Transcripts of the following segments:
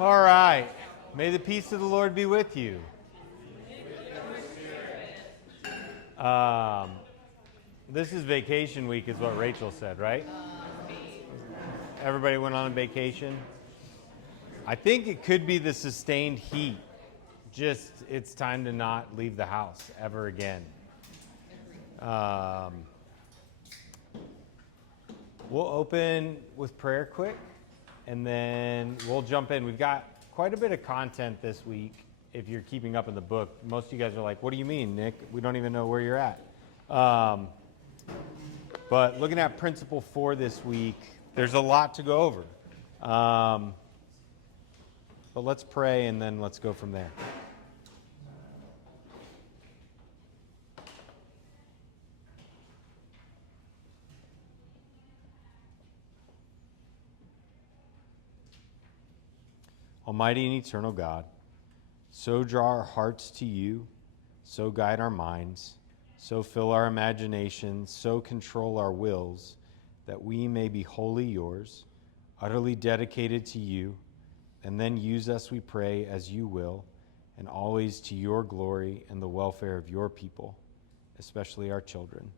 All right. May the peace of the Lord be with you. Um, this is vacation week, is what Rachel said, right? Everybody went on a vacation. I think it could be the sustained heat. Just, it's time to not leave the house ever again. We'll open with prayer quick, and then we'll jump in. We've got quite a bit of content this week. If you're keeping up in the book, most of you guys are like, what do you mean, Nick? We don't even know where you're at. But looking at principle 4 this week, there's a lot to go over. But let's pray and then let's go from there. Almighty and eternal God, so draw our hearts to you, so guide our minds, so fill our imaginations, so control our wills, that we may be wholly yours, utterly dedicated to you, and then use us, we pray, as you will, and always to your glory and the welfare of your people, especially our children.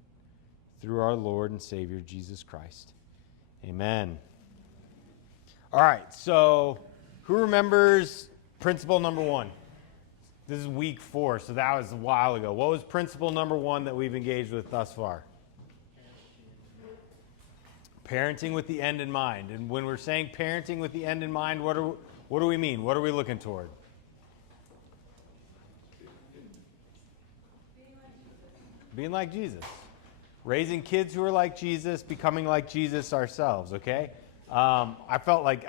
Through our Lord and Savior, Jesus Christ. Amen. All right, so who remembers principle number 1? This is week 4, so that was a while ago. What was principle number 1 that we've engaged with thus far? Parenting with the end in mind. And when we're saying parenting with the end in mind, what do we mean? What are we looking toward? Being like Jesus. Raising kids who are like Jesus, becoming like Jesus ourselves, okay? I felt like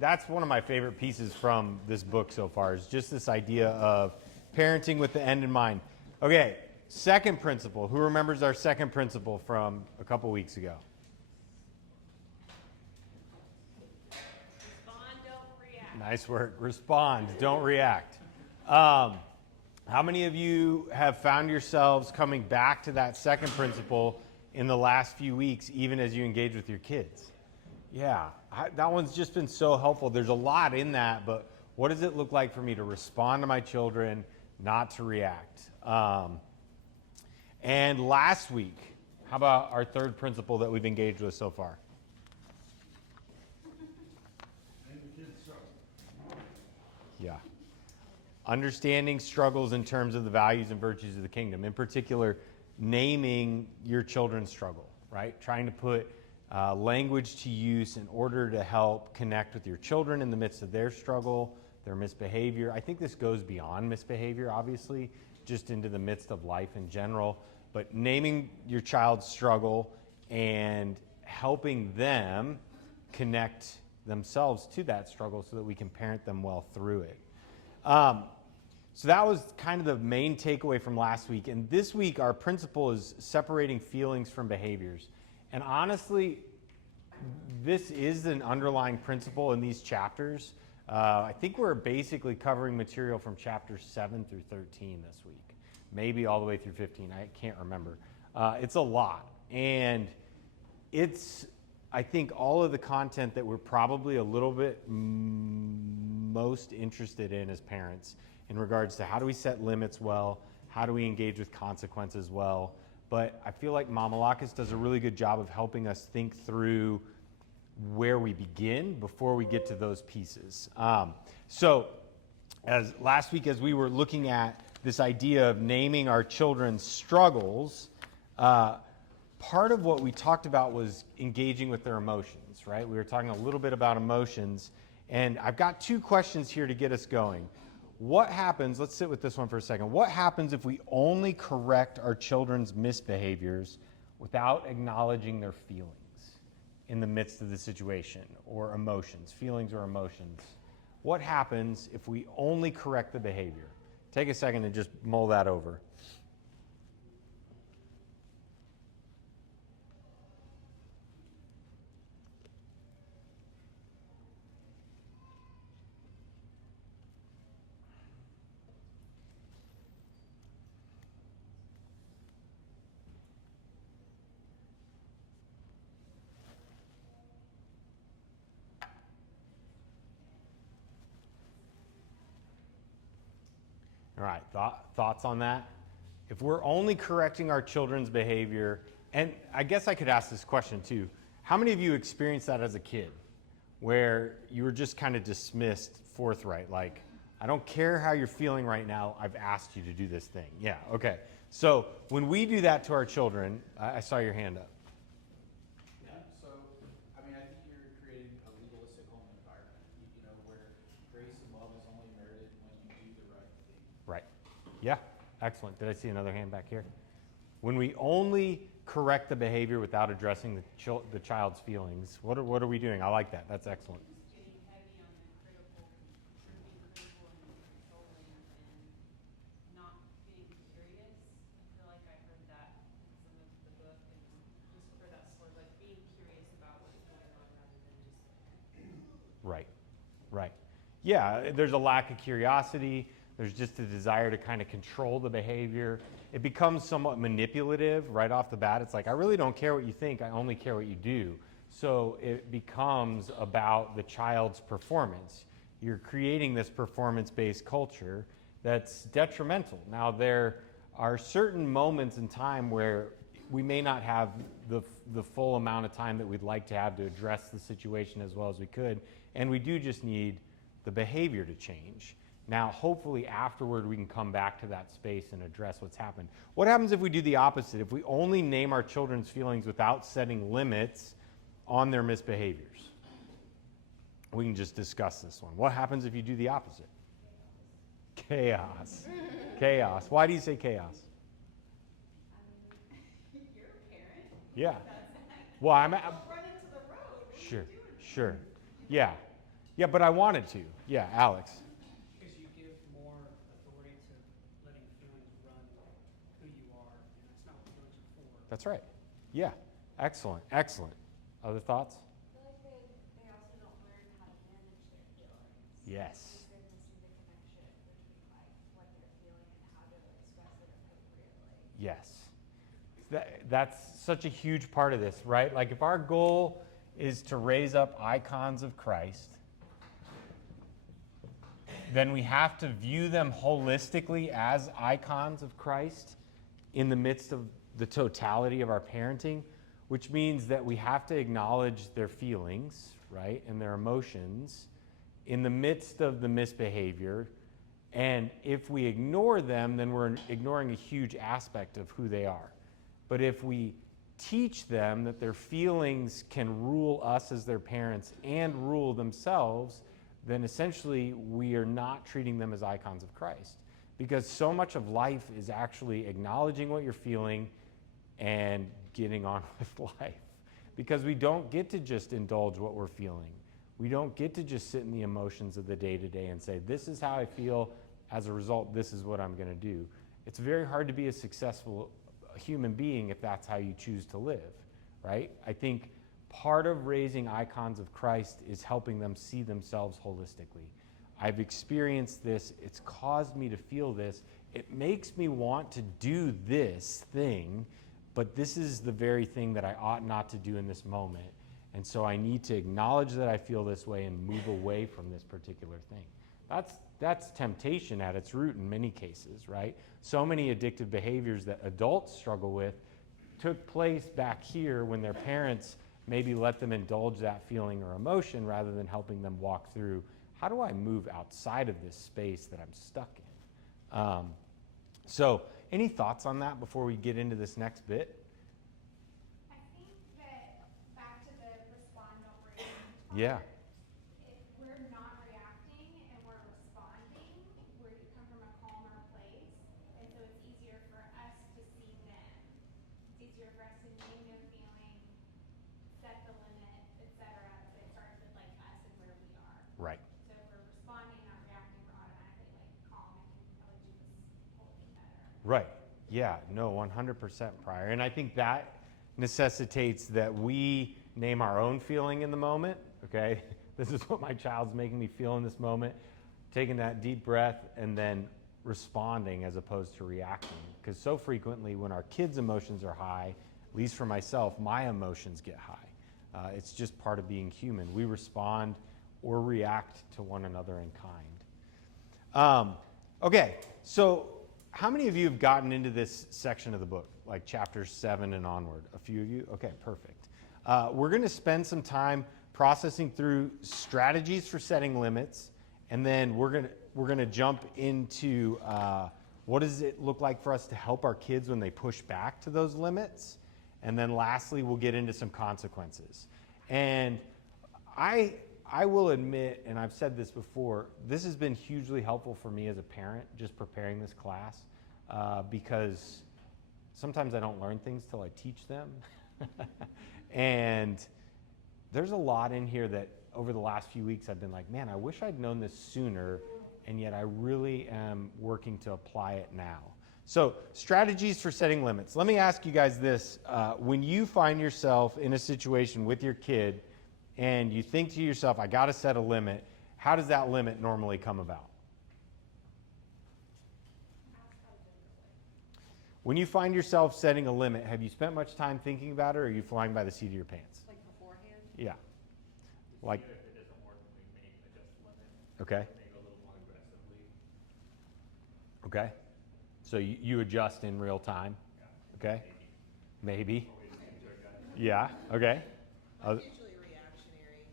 that's one of my favorite pieces from this book so far, is just this idea of parenting with the end in mind. Okay, second principle. Who remembers our second principle from a couple weeks ago? Respond, don't react. Nice work. Respond, don't react. How many of you have found yourselves coming back to that second principle in the last few weeks, even as you engage with your kids? Yeah, that one's just been so helpful. There's a lot in that, but what does it look like for me to respond to my children, not to react? And last week, how about our third principle that we've engaged with so far? Yeah. Understanding struggles in terms of the values and virtues of the kingdom. In particular, naming your children's struggle, right? Trying to put language to use in order to help connect with your children in the midst of their struggle, their misbehavior. I think this goes beyond misbehavior, obviously, just into the midst of life in general. But naming your child's struggle and helping them connect themselves to that struggle so that we can parent them well through it. So that was kind of the main takeaway from last week. And this week, our principle is separating feelings from behaviors. And honestly, this is an underlying principle in these chapters. I think we're basically covering material from chapters 7 through 13 this week. Maybe all the way through 15. I can't remember. It's a lot. And it's, I think, all of the content that we're probably a little bit most interested in as parents in regards to how do we set limits well, how do we engage with consequences well. But I feel like Mama Lacus does a really good job of helping us think through where we begin before we get to those pieces. So as last week, as we were looking at this idea of naming our children's struggles, part of what we talked about was engaging with their emotions, right? We were talking a little bit about emotions, and I've got 2 questions here to get us going. What happens, let's sit with this one for a second. What happens if we only correct our children's misbehaviors without acknowledging their feelings in the midst of the situation, or emotions, feelings or emotions? What happens if we only correct the behavior? Take a second and just mull that over. All right, thoughts on that? If we're only correcting our children's behavior, and I guess I could ask this question too. How many of you experienced that as a kid where you were just kind of dismissed forthright? Like, I don't care how you're feeling right now. I've asked you to do this thing. Yeah, okay. So when we do that to our children, I saw your hand up. Yeah, so, I mean, I think you're creating a legalistic home environment, where grace and love is only merited when you do the right thing. Right. Yeah, excellent. Did I see another hand back here? When we only correct the behavior without addressing the child's feelings, what are we doing? I like that. That's excellent. Just getting heavy on the critical, sort of being critical and controlling and not being curious. I feel like I heard that in some of the book and just heard that sort of like being curious about what's going on rather than just. Right. Right. Yeah, there's a lack of curiosity. There's just a desire to kind of control the behavior. It becomes somewhat manipulative right off the bat. It's like, I really don't care what you think. I only care what you do. So it becomes about the child's performance. You're creating this performance-based culture that's detrimental. Now, there are certain moments in time where we may not have the full amount of time that we'd like to have to address the situation as well as we could, and we do just need the behavior to change. Now, hopefully afterward we can come back to that space and address what's happened. What happens if we do the opposite? If we only name our children's feelings without setting limits on their misbehaviors? We can just discuss this one. What happens if you do the opposite? Chaos. Chaos. Why do you say chaos? You're a parent. Yeah. Well, Don't run into the road. What Sure. are you doing? Sure. Yeah. Yeah, but I wanted to. Yeah, Alex. Because you give more authority to letting feelings run who you are, and that's not what feelings are for. That's right. Yeah. Excellent. Excellent. Other thoughts? I feel like they also don't learn how to manage their feelings. Yes. They're missing the connection between like what they're feeling and how to express it appropriately. Yes. That's such a huge part of this, right? Like if our goal is to raise up icons of Christ, then we have to view them holistically as icons of Christ in the midst of the totality of our parenting, which means that we have to acknowledge their feelings, right, and their emotions in the midst of the misbehavior. And if we ignore them, then we're ignoring a huge aspect of who they are. But if we teach them that their feelings can rule us as their parents and rule themselves, then essentially we are not treating them as icons of Christ. Because so much of life is actually acknowledging what you're feeling and getting on with life. Because we don't get to just indulge what we're feeling. We don't get to just sit in the emotions of the day-to-day and say, this is how I feel, as a result, this is what I'm going to do. It's very hard to be a successful human being if that's how you choose to live, right? I think part of raising icons of Christ is helping them see themselves holistically. I've experienced this. It's caused me to feel this. It makes me want to do this thing, but this is the very thing that I ought not to do in this moment. And so I need to acknowledge that I feel this way and move away from this particular thing. That's temptation at its root in many cases, right? So many addictive behaviors that adults struggle with took place back here when their parents maybe let them indulge that feeling or emotion rather than helping them walk through, how do I move outside of this space that I'm stuck in? So any thoughts on that before we get into this next bit? I think that back to the respond, don't react part, Yeah. if we're not reacting and we're responding, where you come from a calmer place, and so it's easier for us to see them. It's easier for us to name their feeling, set the limit, etc. But it starts with like us and where we are. Right. So if we're responding, not reacting, we're automatically like calm and can probably do this whole thing better. Right. Yeah, no, 100% prior. And I think that necessitates that we name our own feeling in the moment, okay? This is what my child's making me feel in this moment. Taking that deep breath and then responding as opposed to reacting. Because so frequently when our kids' emotions are high, at least for myself, my emotions get high. It's just part of being human. We respond or react to one another in kind. Okay, so how many of you have gotten into this section of the book, like chapters 7 and onward? A few of you? Okay, perfect. We're going to spend some time processing through strategies for setting limits, and then we're going to jump into what does it look like for us to help our kids when they push back to those limits, and then lastly, we'll get into some consequences. And I will admit, and I've said this before, this has been hugely helpful for me as a parent, just preparing this class, because sometimes I don't learn things till I teach them. And there's a lot in here that over the last few weeks I've been like, man, I wish I'd known this sooner, and yet I really am working to apply it now. So, strategies for setting limits. Let me ask you guys this. When you find yourself in a situation with your kid, and you think to yourself, I got to set a limit, how does that limit normally come about? When you find yourself setting a limit, have you spent much time thinking about it, or are you flying by the seat of your pants? Like beforehand? Yeah. Like, Even if it doesn't work, we may adjust the limit. okay. Maybe a little more aggressively. Okay. So you adjust in real time? Yeah. Okay. Maybe. Always seems our gut. Yeah. Okay. Mine's usually reactionary,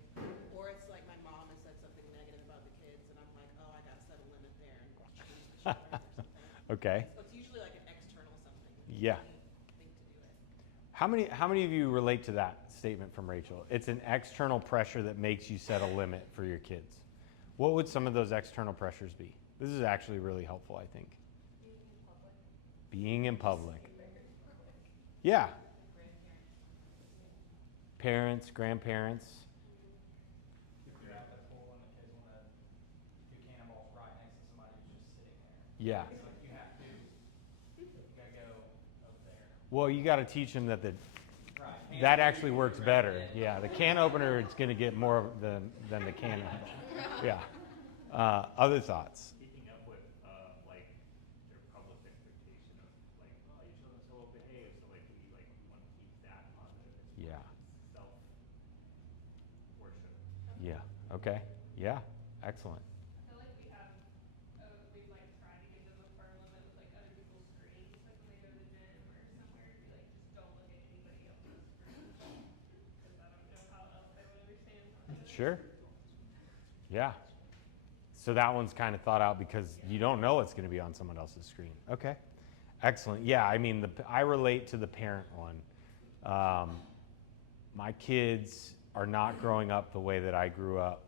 or it's like my mom has said something negative about the kids, and I'm like, oh, I gotta set a limit there and change the shelters or something. Okay. So it's usually like an external something. Yeah. Think to do it. How many of you relate to that statement from Rachel? It's an external pressure that makes you set a limit for your kids. What would some of those external pressures be? This is actually really helpful, I think. Being in public. Yeah. Parents, grandparents. If you're at the pool and the kids wanna do cannonballs right next to somebody who's just sitting there. Yeah. It's like you gotta go over there. Well, you got to teach them that Right. that actually works better. Yeah, the can opener is going to get more than the can opener. Yeah. Other thoughts? Keeping up with like their public expectation of like, oh, your children so well behaved, so like we want to keep that positive. Yeah. Self worship. Yeah. Okay. Yeah. Excellent. I feel like we have, we've like tried to give them a firm limit with like other people's screens, like when they go to the gym or somewhere, to be like, just don't look at anybody else's screen. Because I don't know how else they would understand some of it. Sure. Yeah. So that one's kind of thought out because you don't know what's going to be on someone else's screen. Okay. Excellent. Yeah. I mean, I relate to the parent one. My kids are not growing up the way that I grew up,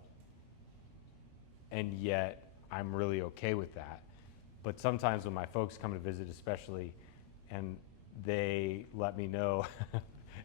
and yet I'm really okay with that. But sometimes when my folks come to visit, especially, and they let me know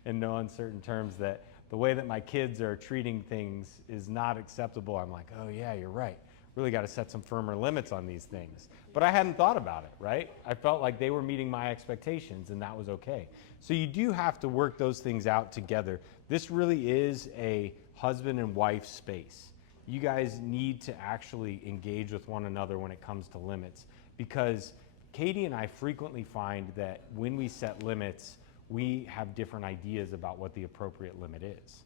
in no uncertain terms that the way that my kids are treating things is not acceptable, I'm like, oh yeah, you're right. Really got to set some firmer limits on these things. But I hadn't thought about it, right? I felt like they were meeting my expectations, and that was okay. So you do have to work those things out together. This really is a husband and wife space. You guys need to actually engage with one another when it comes to limits, because Katie and I frequently find that when we set limits, we have different ideas about what the appropriate limit is.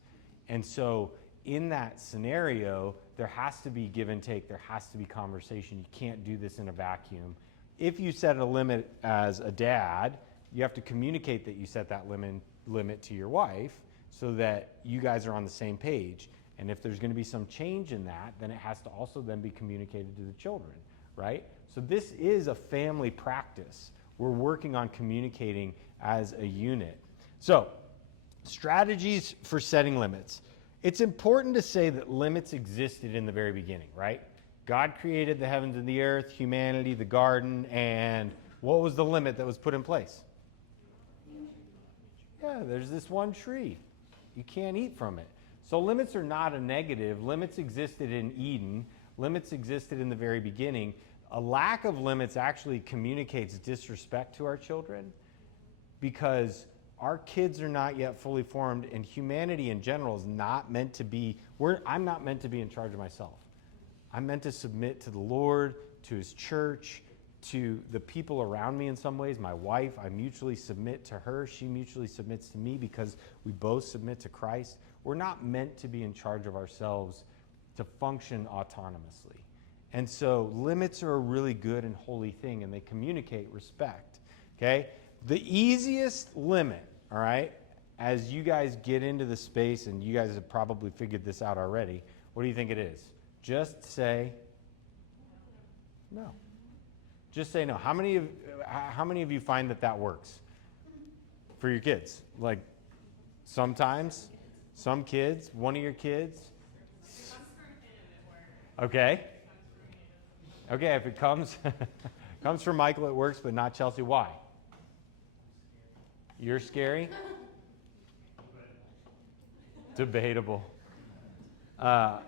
And so in that scenario, there has to be give and take. There has to be conversation. You can't do this in a vacuum. If you set a limit as a dad, you have to communicate that you set that limit to your wife so that you guys are on the same page. And if there's going to be some change in that, then it has to also then be communicated to the children, right? So this is a family practice. We're working on communicating as a unit. So, strategies for setting limits. It's important to say that limits existed in the very beginning, right? God created the heavens and the earth, humanity, the garden, and what was the limit that was put in place? Yeah, there's this one tree. You can't eat from it. So limits are not a negative. Limits existed in Eden. Limits existed in the very beginning. A lack of limits actually communicates disrespect to our children, because our kids are not yet fully formed, and humanity in general is not meant to be, I'm not meant to be in charge of myself. I'm meant to submit to the Lord, to His church, to the people around me in some ways. My wife, I mutually submit to her. She mutually submits to me because we both submit to Christ. We're not meant to be in charge of ourselves to function autonomously. And so limits are a really good and holy thing, and they communicate respect. Okay? The easiest limit, all right, as you guys get into the space, and you guys have probably figured this out already, what do you think it is? Just say no. Just say no. How many of you find that works for your kids? Like sometimes, some kids, one of your kids. Okay. Okay, if it comes comes from Michael, it works, but not Chelsea. Why? You're scary? Debatable. I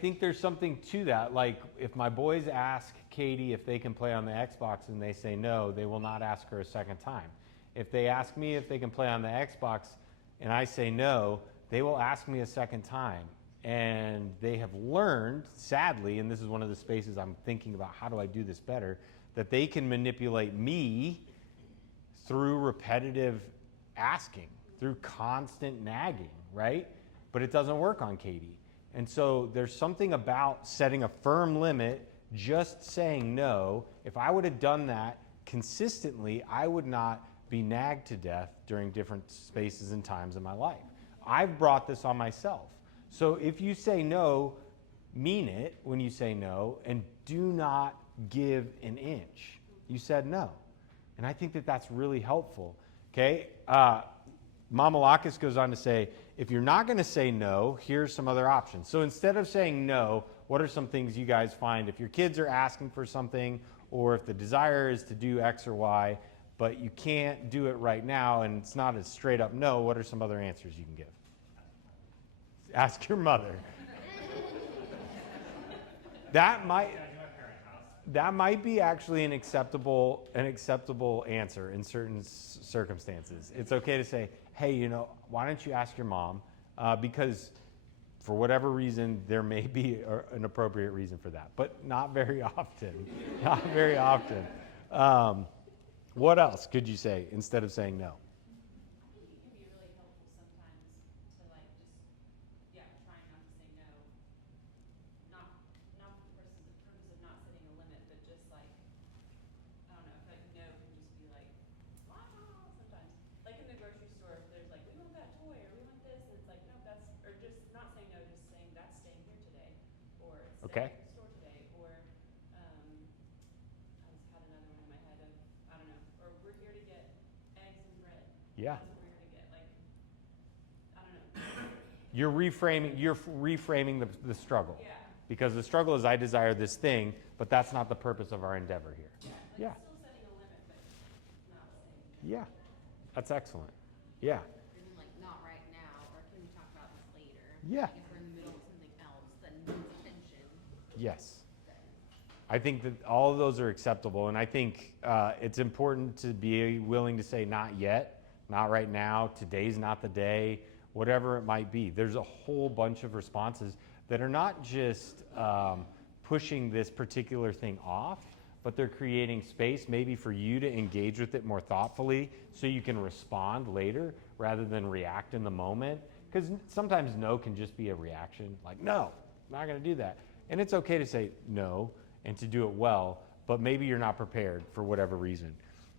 think there's something to that. Like, if my boys ask Katie if they can play on the Xbox and they say no, they will not ask her a second time. If they ask me if they can play on the Xbox and I say no, they will ask me a second time. And they have learned, sadly, and this is one of the spaces I'm thinking about, how do I do this better, that they can manipulate me through repetitive asking, through constant nagging, right? But it doesn't work on Katie. And so there's something about setting a firm limit, just saying no. If I would have done that consistently, I would not be nagged to death during different spaces and times in my life. I've brought this on myself. So if you say no, mean it when you say no, and do not give an inch. You said no. And I think that that's really helpful. Okay? Mama Lacus goes on to say, if you're not going to say no, here's some other options. So instead of saying no, what are some things you guys find if your kids are asking for something, or if the desire is to do X or Y, but you can't do it right now and it's not a straight up no, what are some other answers you can give? Ask your mother. That might be actually an acceptable answer in certain circumstances. It's okay to say, hey, why don't you ask your mom? Because for whatever reason, there may be an appropriate reason for that, but not very often. Not very often. What else could you say instead of saying no? I think it can be really helpful sometimes to like just, trying not to say no. Not for the purpose of not setting a limit, but just like, I don't know, I feel like no can just be like, wow, sometimes. Like in the grocery store, if there's like, we want that toy or we want this, and it's like, no, or just not saying no, just saying that's staying here today, or it's Okay. staying at the store today, or I just had another one in my head of, I don't know, or we're here to get eggs and bread. Yeah. That's what we're here to get. Like, I don't know. You're reframing the struggle. Yeah. Because the struggle is I desire this thing, but that's not the purpose of our endeavor here. Yeah. Yeah. Like still setting a limit, but not saying. Yeah. That's excellent. Yeah. Or even like not right now, or can we talk about this later? Yeah. Like if we're in the middle of something else that needs attention. Yes. Then I think that all of those are acceptable, and I think it's important to be willing to say not yet, not right now, today's not the day, whatever it might be. There's a whole bunch of responses that are not just pushing this particular thing off, but they're creating space maybe for you to engage with it more thoughtfully so you can respond later rather than react in the moment. Because sometimes no can just be a reaction, like, no, I'm not going to do that. And it's okay to say no and to do it well, but maybe you're not prepared for whatever reason.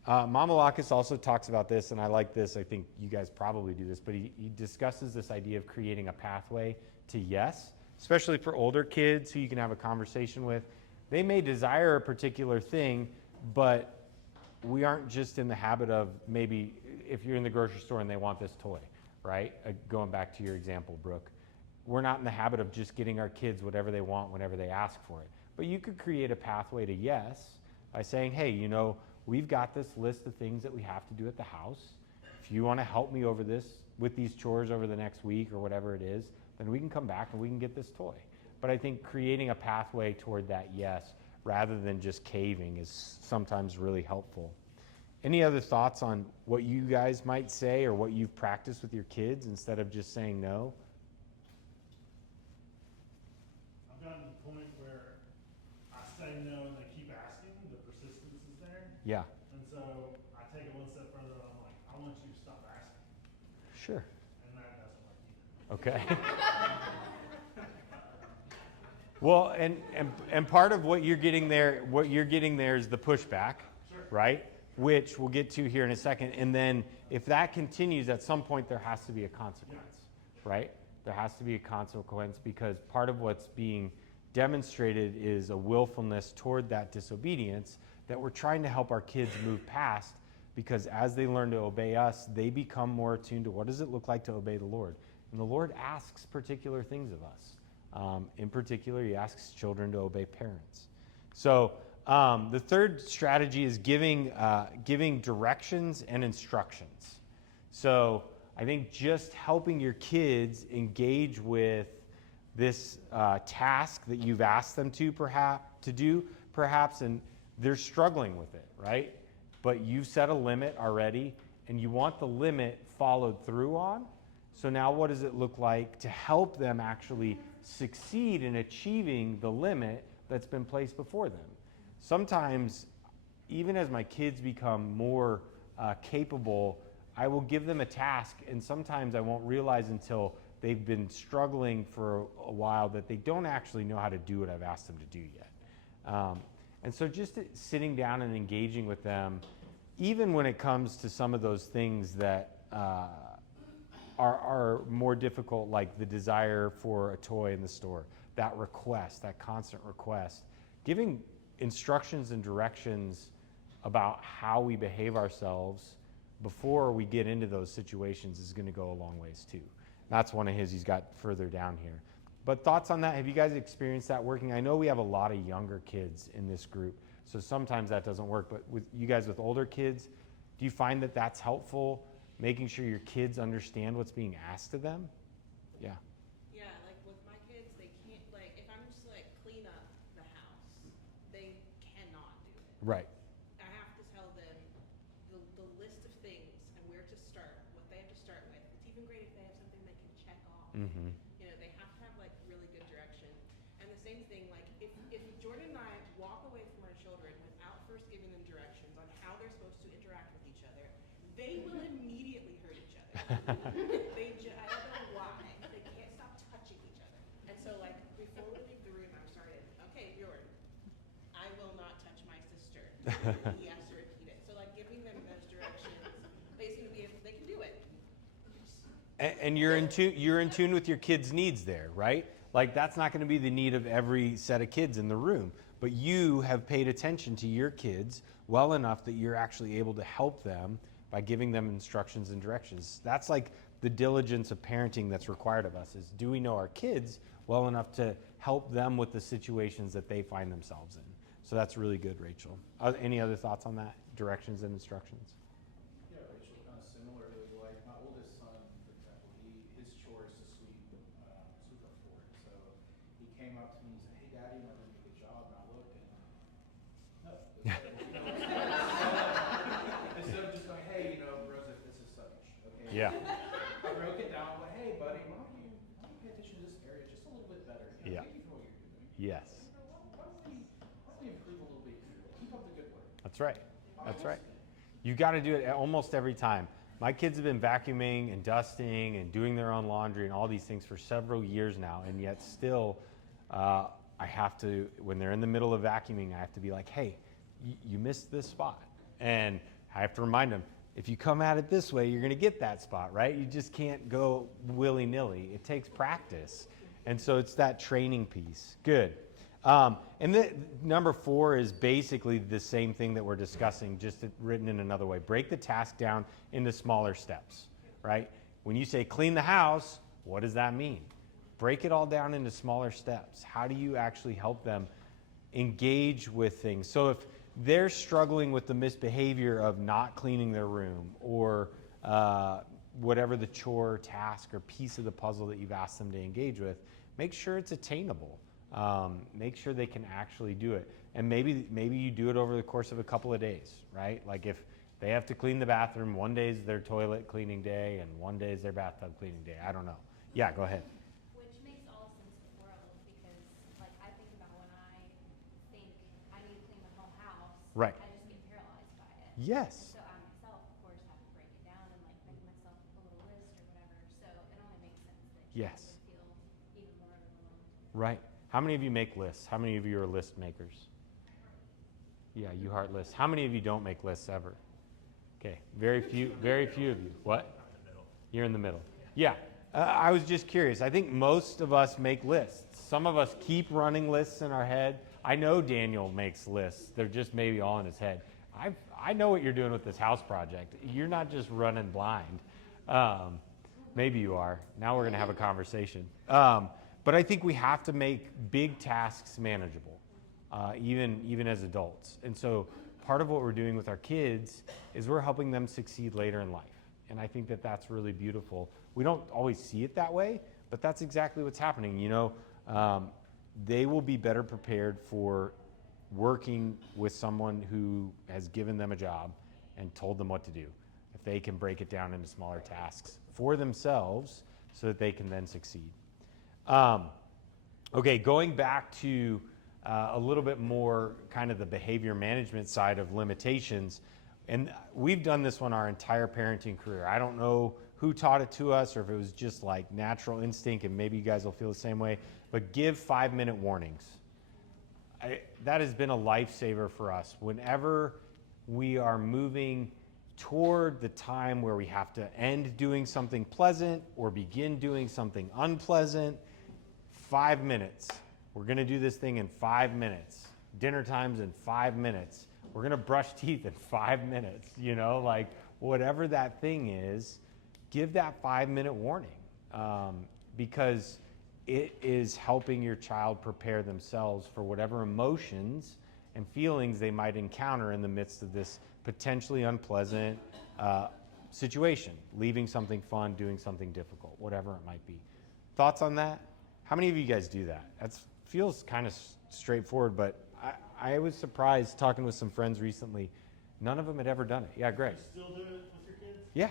Mama Lacus also talks about this, and I like this. I think you guys probably do this, but he discusses this idea of creating a pathway to yes, especially for older kids who you can have a conversation with. They may desire a particular thing, but we aren't just in the habit of maybe if you're in the grocery store and they want this toy, right? Going back to your example, Brooke. We're not in the habit of just getting our kids whatever they want whenever they ask for it. But you could create a pathway to yes by saying, hey, we've got this list of things that we have to do at the house. If you want to help me with these chores over the next week or whatever it is, then we can come back and we can get this toy. But I think creating a pathway toward that yes, rather than just caving, is sometimes really helpful. Any other thoughts on what you guys might say or what you've practiced with your kids instead of just saying no? I've gotten to the point where I say no and they keep asking, the persistence is there. Yeah. And so I take it one step further and I'm like, I want you to stop asking. Sure. And that doesn't work either. Okay. Well, and part of what you're getting there, is the pushback, right? Which we'll get to here in a second. And then if that continues, at some point there has to be a consequence, right? There has to be a consequence, because part of what's being demonstrated is a willfulness toward that disobedience that we're trying to help our kids move past, because as they learn to obey us, they become more attuned to what does it look like to obey the Lord. And the Lord asks particular things of us. In particular, he asks children to obey parents. So the third strategy is giving directions and instructions. So I think just helping your kids engage with this task that you've asked them to do, and they're struggling with it, right? But you've set a limit already, and you want the limit followed through on. So now what does it look like to help them actually succeed in achieving the limit that's been placed before them? Sometimes, even as my kids become more capable, I will give them a task, and sometimes I won't realize until they've been struggling for a while that they don't actually know how to do what I've asked them to do yet. And so just sitting down and engaging with them, even when it comes to some of those things that are more difficult, like the desire for a toy in the store, that request, that constant request, giving instructions and directions about how we behave ourselves before we get into those situations is going to go a long ways too. That's one of his he's got further down here. But thoughts on that? Have you guys experienced that working? I know we have a lot of younger kids in this group, so sometimes that doesn't work. But with you guys with older kids, do you find that that's helpful, making sure your kids understand what's being asked of them? Yeah. Yeah, like with my kids, they can't, like, if I'm just like, clean up the house, they cannot do it. Right. I have to tell them the list of things and where to start, what they have to start with. It's even great if they have something they can check off. Mm-hmm. You know, they have to have like really good direction. And the same thing, like if Jordan and I walk away from our children without first giving them directions on how they're supposed to interact with each other, they will immediately hurt each other. I don't know why. They can't stop touching each other. And so like before we leave the room, I'm started, okay, Jordan, I will not touch my sister. He has to repeat it. So like giving them those directions, they seem to be able, they can do it. And you're in tune with your kids' needs there, right? Like that's not going to be the need of every set of kids in the room, but you have paid attention to your kids well enough that you're actually able to help them by giving them instructions and directions. That's like the diligence of parenting that's required of us, is do we know our kids well enough to help them with the situations that they find themselves in? So that's really good, Rachel. Any other thoughts on that? Directions and instructions? Yeah, Rachel, kind of similarly, like my oldest son, for example, his chore is to sweep our floor. So he came up to me and said, "Hey, Daddy, am I doing a good job?" And I looked and no. Instead of just going, "Hey, Rosa, this is such," okay? Yeah. I broke it down, but hey, buddy, why don't you pay attention to this area just a little bit better? Yeah. Thank you for what you're doing. Yes. Why don't we improve a little bit here? Keep up the good work. That's right. That's right. You got to do it almost every time. My kids have been vacuuming and dusting and doing their own laundry and all these things for several years now, and yet still I have to, when they're in the middle of vacuuming, I have to be like, hey, you missed this spot. And I have to remind them, if you come at it this way, you're going to get that spot, right? You just can't go willy-nilly. It takes practice. And so it's that training piece. Good. And number 4 is basically the same thing that we're discussing, just written in another way. Break the task down into smaller steps, right? When you say clean the house, what does that mean? Break it all down into smaller steps. How do you actually help them engage with things? So if they're struggling with the misbehavior of not cleaning their room, or whatever the chore, task, or piece of the puzzle that you've asked them to engage with, make sure it's attainable. Make sure they can actually do it. And maybe you do it over the course of a couple of days, right? Like if they have to clean the bathroom, one day is their toilet cleaning day and one day is their bathtub cleaning day. I don't know. Yeah, go ahead. Which makes all sense in the world, because like I think about when I think I need to clean the whole house, Right. I just get paralyzed by it. Yes. And so I myself, of course, have to break it down and like make myself a little list or whatever. So it only makes sense that Yes. kids would feel even more overwhelmed. Right. How many of you make lists? How many of you are list makers? Yeah, you heart lists. How many of you don't make lists ever? Okay, very few of you. What? You're in the middle. Yeah, I was just curious. I think most of us make lists. Some of us keep running lists in our head. I know Daniel makes lists. They're just maybe all in his head. I know what you're doing with this house project. You're not just running blind. Maybe you are. Now we're going to have a conversation. But I think we have to make big tasks manageable, even as adults. And so part of what we're doing with our kids is we're helping them succeed later in life. And I think that that's really beautiful. We don't always see it that way, but that's exactly what's happening. You know, they will be better prepared for working with someone who has given them a job and told them what to do, if they can break it down into smaller tasks for themselves so that they can then succeed. Okay, going back to a little bit more kind of the behavior management side of limitations, and we've done this one our entire parenting career. I don't know who taught it to us or if it was just like natural instinct, and maybe you guys will feel the same way, but give 5-minute warnings. That has been a lifesaver for us. Whenever we are moving toward the time where we have to end doing something pleasant or begin doing something unpleasant, 5 minutes. We're going to do this thing in 5 minutes. Dinner time's in 5 minutes. We're going to brush teeth in 5 minutes. You know, like whatever that thing is, give that 5-minute warning, because it is helping your child prepare themselves for whatever emotions and feelings they might encounter in the midst of this potentially unpleasant situation, leaving something fun, doing something difficult, whatever it might be. Thoughts on that? How many of you guys do that? That feels kind of straightforward, but I was surprised talking with some friends recently. None of them had ever done it. Yeah, Greg. You still do it with your kids? Yeah.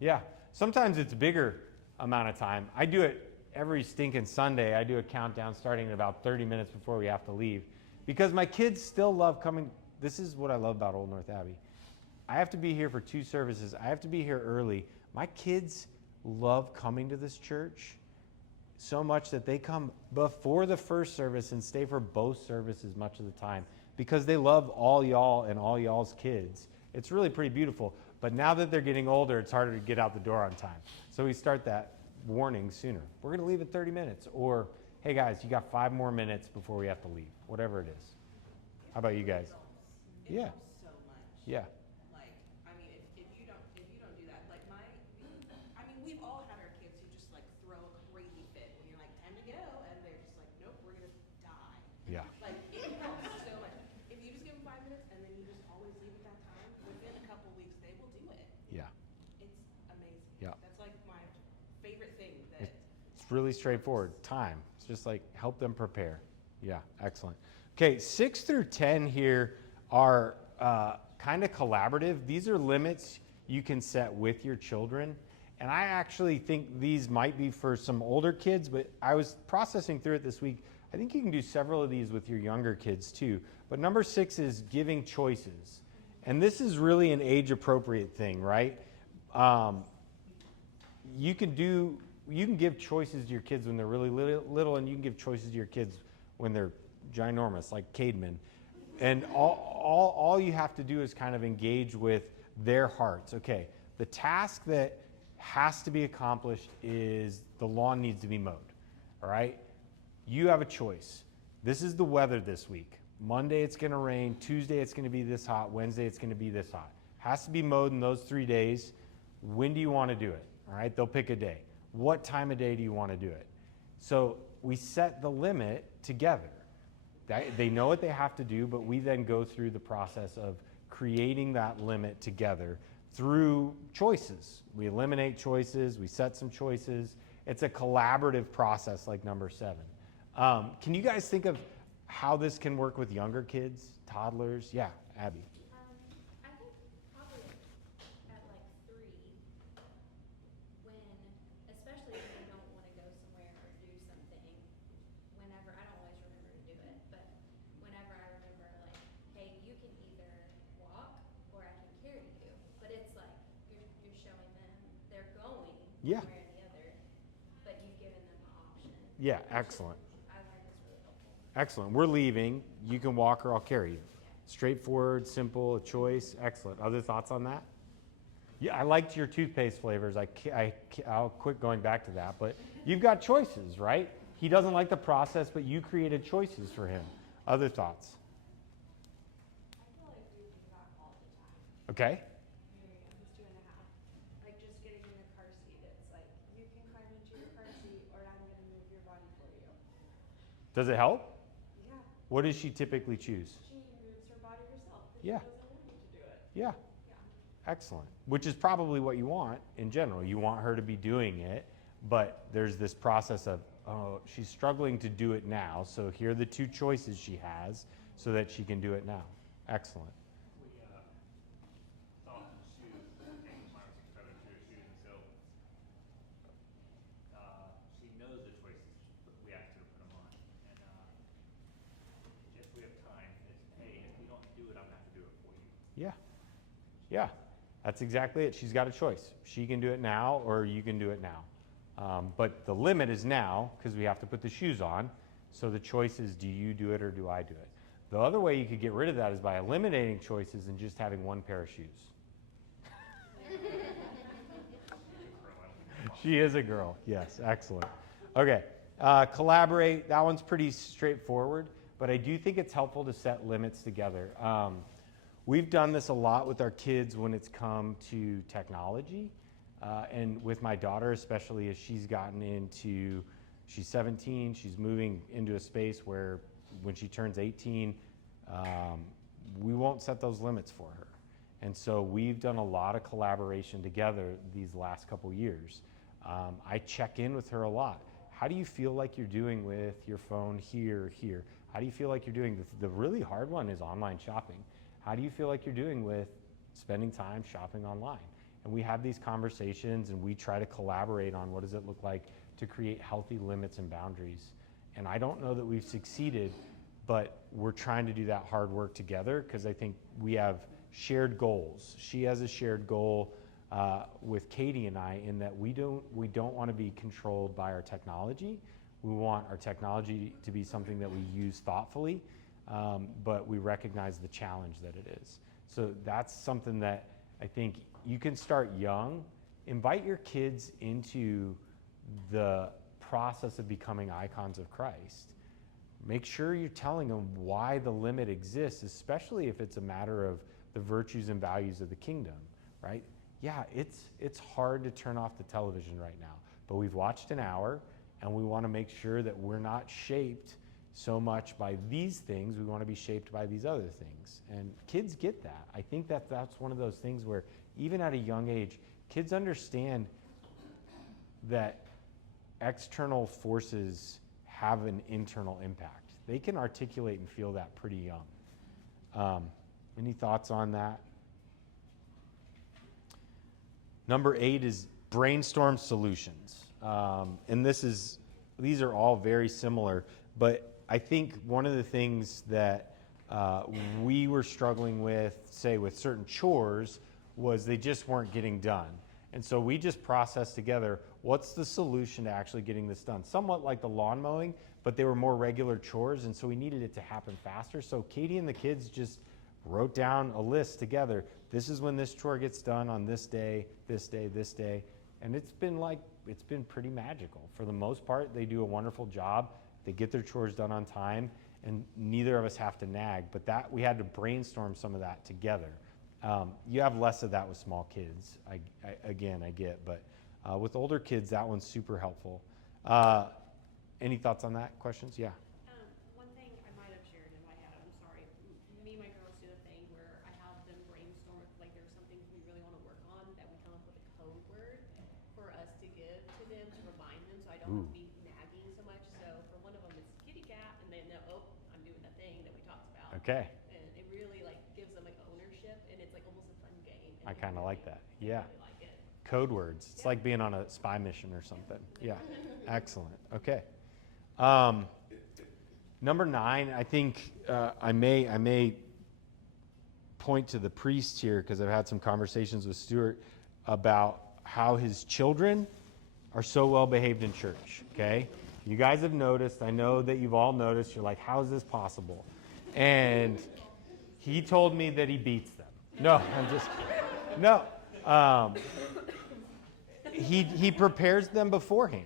Yeah. Sometimes it's a bigger amount of time. I do it every stinking Sunday. I do a countdown starting in about 30 minutes before we have to leave, because my kids still love coming. This is what I love about Old North Abbey. I have to be here for 2 services. I have to be here early. My kids love coming to this church so much that they come before the first service and stay for both services much of the time, because they love all y'all and all y'all's kids. It's really pretty beautiful. But now that they're getting older, it's harder to get out the door on time. So we start that warning sooner. We're going to leave in 30 minutes. Or, hey guys, you got 5 more minutes before we have to leave. Whatever it is. How about you guys? It Yeah. helps so much. Yeah. Like, I mean, if you don't do that, like I mean, we've all had our kids who just like throw a crazy fit when you're like, time to go, and they're just like, nope, we're gonna die. Yeah. Like, it helps so much. If you just give them 5 minutes and then you just always leave at that time, within a couple weeks they will do it. Yeah. It's amazing. Yeah. That's like my favorite thing. That It's really straightforward. Time. It's just like help them prepare. Yeah, excellent. Okay, 6 through 10 here are kind of collaborative. These are limits you can set with your children. And I actually think these might be for some older kids, but I was processing through it this week. I think you can do several of these with your younger kids too. But number 6 is giving choices. And this is really an age-appropriate thing, right? You can give choices to your kids when they're really little, and you can give choices to your kids when they're ginormous, like Cademan. And all you have to do is kind of engage with their hearts. Okay, the task that has to be accomplished is the lawn needs to be mowed, all right? You have a choice. This is the weather this week. Monday it's going to rain, Tuesday it's going to be this hot, Wednesday it's going to be this hot. Has to be mowed in those 3 days. When do you want to do it? All right, they'll pick a day. What time of day do you want to do it? So we set the limit together. They know what they have to do, but we then go through the process of creating that limit together through choices. We eliminate choices, we set some choices. It's a collaborative process like number 7. Can you guys think of how this can work with younger kids, toddlers? Yeah, Abby. I think probably at like 3, when, especially if they don't want to go somewhere or do something, whenever, I don't always remember to do it, but whenever I remember like, hey, you can either walk or I can carry you. But it's like, you're showing them they're going Yeah. one way or the other, but you've given them the option. Yeah, excellent. I think it's really Excellent. We're leaving. You can walk or I'll carry you. Straightforward, simple, a choice. Excellent. Other thoughts on that? Yeah, I liked your toothpaste flavors. I'll quit going back to that. But you've got choices, right? He doesn't like the process, but you created choices for him. Other thoughts? I feel like we do that all the time. Okay. Here we go, he's 2.5. Like just getting in the car seat, it's like, you can climb into your car seat or I'm gonna move your body for you. Does it help? Yeah, What does she typically choose? she moves her body herself because Yeah. she doesn't want you to do it. Yeah. Yeah. Excellent. Which is probably what you want in general. You want her to be doing it, but there's this process of, oh, she's struggling to do it now, so here are the two choices she has so that she can do it now. Excellent. We often shoes, and my brother shoes, and so she knows the choices we ask her to put them on, and if we have time, it's hey, if we don't do it, I'm gonna have to do it for you. Yeah. Yeah. That's exactly it. She's got a choice. She can do it now or you can do it now. But the limit is now because we have to put the shoes on. So the choice is, do you do it or do I do it? The other way you could get rid of that is by eliminating choices and just having one pair of shoes. She is a girl. Yes, excellent. Okay, collaborate. That one's pretty straightforward, but I do think it's helpful to set limits together. We've done this a lot with our kids when it's come to technology, and with my daughter, especially as she's gotten into, she's 17, she's moving into a space where when she turns 18, we won't set those limits for her. And so we've done a lot of collaboration together these last couple years. I check in with her a lot. How do you feel like you're doing with your phone here? How do you feel like you're doing? The really hard one is online shopping. How do you feel like you're doing with spending time shopping online? And we have these conversations and we try to collaborate on what does it look like to create healthy limits and boundaries. And I don't know that we've succeeded, but we're trying to do that hard work together because I think we have shared goals. She has a shared goal with Katie and I in that we don't want to be controlled by our technology. We want our technology to be something that we use thoughtfully, but we recognize the challenge that it is. So that's something that I think you can start young. Invite your kids into the process of becoming icons of Christ. Make sure you're telling them why the limit exists, especially if it's a matter of the virtues and values of the kingdom, right? Yeah, it's hard to turn off the television right now, but we've watched an hour and we want to make sure that we're not shaped so much by these things. We want to be shaped by these other things. And kids get that. I think that that's one of those things where even at a young age, kids understand that external forces have an internal impact. They can articulate and feel that pretty young. Any thoughts on that? Number 8 is brainstorm solutions. And these are all very similar, but I think one of the things that we were struggling with, say with certain chores, was they just weren't getting done. And so we just processed together, what's the solution to actually getting this done? Somewhat like the lawn mowing, but they were more regular chores, and so we needed it to happen faster. So Katie and the kids just wrote down a list together. This is when this chore gets done on this day, this day, this day. And it's been pretty magical. For the most part, they do a wonderful job. They get their chores done on time, and neither of us have to nag. But that we had to brainstorm some of that together. You have less of that with small kids. I get, but with older kids, that one's super helpful. Any thoughts on that? Questions? Yeah. One thing I might have shared in my head, I'm sorry. Me and my girls do a thing where I have them brainstorm if like there's something we really want to work on, that we come up with a code word for us to give to them to remind them, so I don't have to be nagging so much. So for one of them, it's kitty cat, and they know, oh, I'm doing the thing that we talked about. Okay. And it really like gives them like ownership, and it's like almost a fun game. I kind of like that. Yeah. Really like it. Code words. It's like being on a spy mission or something. Yeah. Excellent. Okay. Number 9, I think I may point to the priest here because I've had some conversations with Stuart about how his children are so well behaved in church. Okay. You guys have noticed. I know that you've all noticed. You're like, how is this possible? And he told me that he beats them. No, I'm just kidding. No. He prepares them beforehand.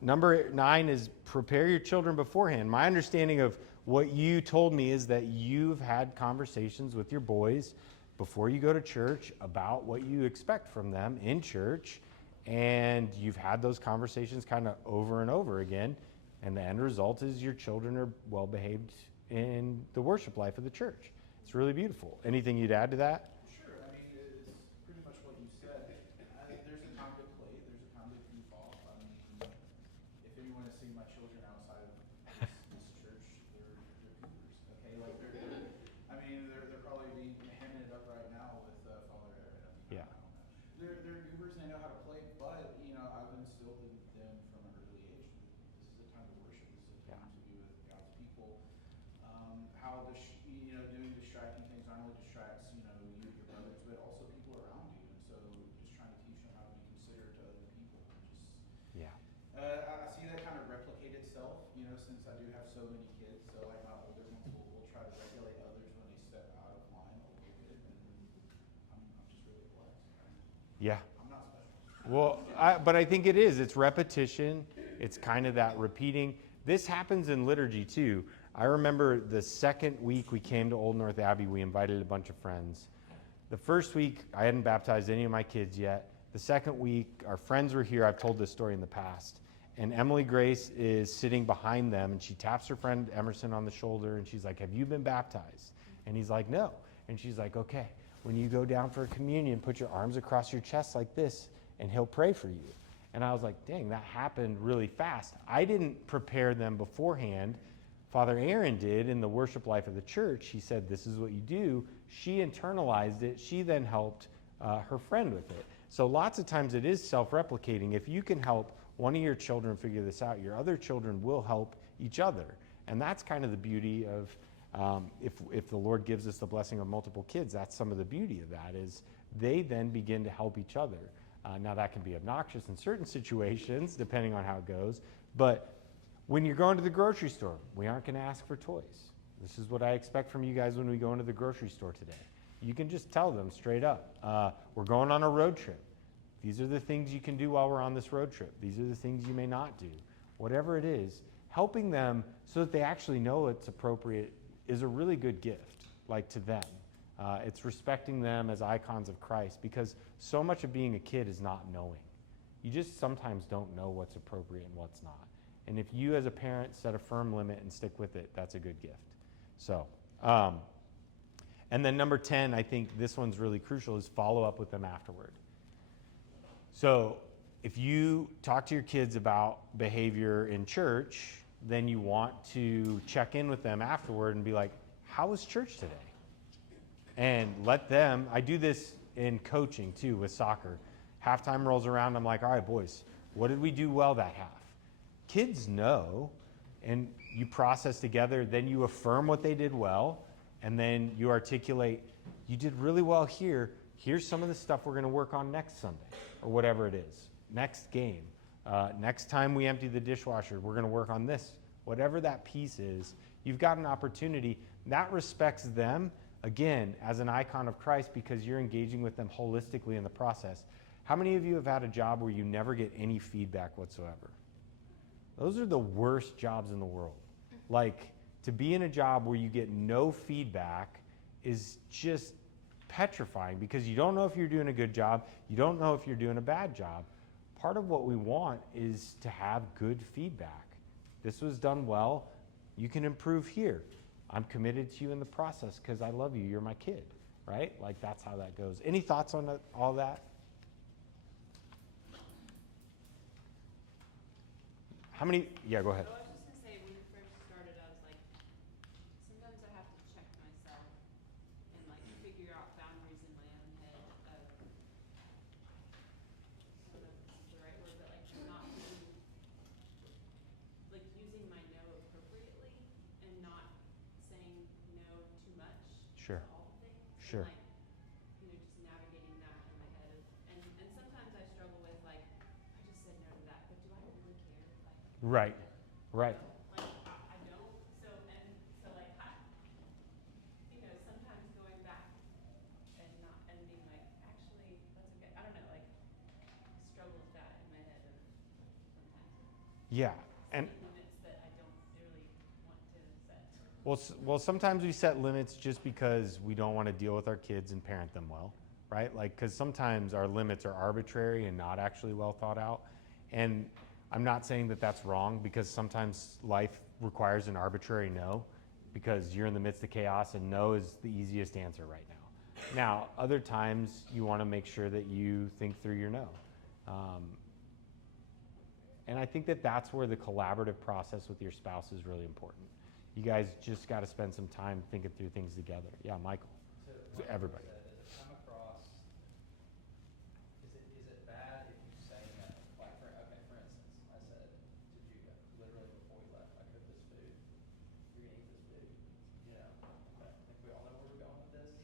Number 9 is prepare your children beforehand. My understanding of what you told me is that you've had conversations with your boys before you go to church about what you expect from them in church, and you've had those conversations kind of over and over again, and the end result is your children are well behaved in the worship life of the church. It's really beautiful. Anything you'd add to that? Sure. I mean, it's pretty much what you said. There's a time to play. There's a time to goof off. I mean, if anyone has seen my children outside of this church, they're cougars. Okay, like I mean, they're probably being hamming it up right now with Father Aaron. I mean, Yeah. I don't know. They're goobers and they know how to play, but I've instilled in them from an early age that this is a time to worship. This is a time to be with God's people. How doing distracting things not only distracts you your brothers, but also people around you, and so just trying to teach them how to be considerate to other people. And just Yeah. I see that kind of replicate itself, since I do have so many kids. So like my older ones will try to regulate others when they step out of line a little bit, and I'm just really blessed. Yeah. I'm not special. Well, but I think it is. It's repetition. It's kind of that repeating. This happens in liturgy too. I remember the second week we came to Old North Abbey, we invited a bunch of friends. The first week, I hadn't baptized any of my kids yet. The second week, our friends were here. I've told this story in the past. And Emily Grace is sitting behind them, and she taps her friend Emerson on the shoulder, and she's like, have you been baptized? And he's like, no. And she's like, okay, when you go down for communion, put your arms across your chest like this, and he'll pray for you. And I was like, dang, that happened really fast. I didn't prepare them beforehand. Father Aaron did in the worship life of the church. He said, this is what you do. She internalized it. She then helped her friend with it. So lots of times it is self-replicating. If you can help one of your children figure this out, your other children will help each other. And that's kind of the beauty of, if the Lord gives us the blessing of multiple kids, that's some of the beauty of that, is they then begin to help each other. Now that can be obnoxious in certain situations, depending on how it goes, but when you're going to the grocery store, we aren't going to ask for toys. This is what I expect from you guys when we go into the grocery store today. You can just tell them straight up, we're going on a road trip. These are the things you can do while we're on this road trip. These are the things you may not do. Whatever it is, helping them so that they actually know it's appropriate is a really good gift, like to them. It's respecting them as icons of Christ, because so much of being a kid is not knowing. You just sometimes don't know what's appropriate and what's not. And if you as a parent set a firm limit and stick with it, that's a good gift. So, and then number 10, I think this one's really crucial, is follow up with them afterward. So if you talk to your kids about behavior in church, then you want to check in with them afterward and be like, how was church today? And let them, I do this in coaching too with soccer. Halftime rolls around, I'm like, all right, boys, what did we do well that half? Kids know, and you process together, then you affirm what they did well, and then you articulate, you did really well here. Here's some of the stuff we're going to work on next Sunday, or whatever it is. Next game. Next time we empty the dishwasher, we're going to work on this. Whatever that piece is, you've got an opportunity. That respects them, again, as an icon of Christ, because you're engaging with them holistically in the process. How many of you have had a job where you never get any feedback whatsoever? Those are the worst jobs in the world. Like, to be in a job where you get no feedback is just petrifying, because you don't know if you're doing a good job. You don't know if you're doing a bad job. Part of what we want is to have good feedback. This was done well. You can improve here. I'm committed to you in the process because I love you. You're my kid, right? Like, that's how that goes. Any thoughts on all that? How many? Yeah, go ahead. I was just gonna say, when we first started, I was like, sometimes I have to check myself and like figure out boundaries in my own head of, I don't know if this is the right word, but like not being, like using my no appropriately and not saying no too much Sure. to all the things. Sure. And like, just navigating that in my head. And sometimes I struggle with like, I just said no to that, but do I really care? Like, Right. Right. Like, I don't, so like, sometimes going back and not, and being like, actually, that's okay. I don't know, like, I struggle with that in my head of sometimes Yeah. And setting limits that I don't really want to set. well, sometimes we set limits just because we don't want to deal with our kids and parent them well, right? Like, because sometimes our limits are arbitrary and not actually well thought out. And I'm not saying that that's wrong, because sometimes life requires an arbitrary no, because you're in the midst of chaos and no is the easiest answer right now. Now, other times you want to make sure that you think through your no. And I think that that's where the collaborative process with your spouse is really important. You guys just got to spend some time thinking through things together. Yeah, Michael. To Everybody. Said, does it come across? Is it bad if you say no? Like for instance, I said to Judah literally before we left, I cooked this food. You're gonna eat this food. You know, I think we all know where we're going with this.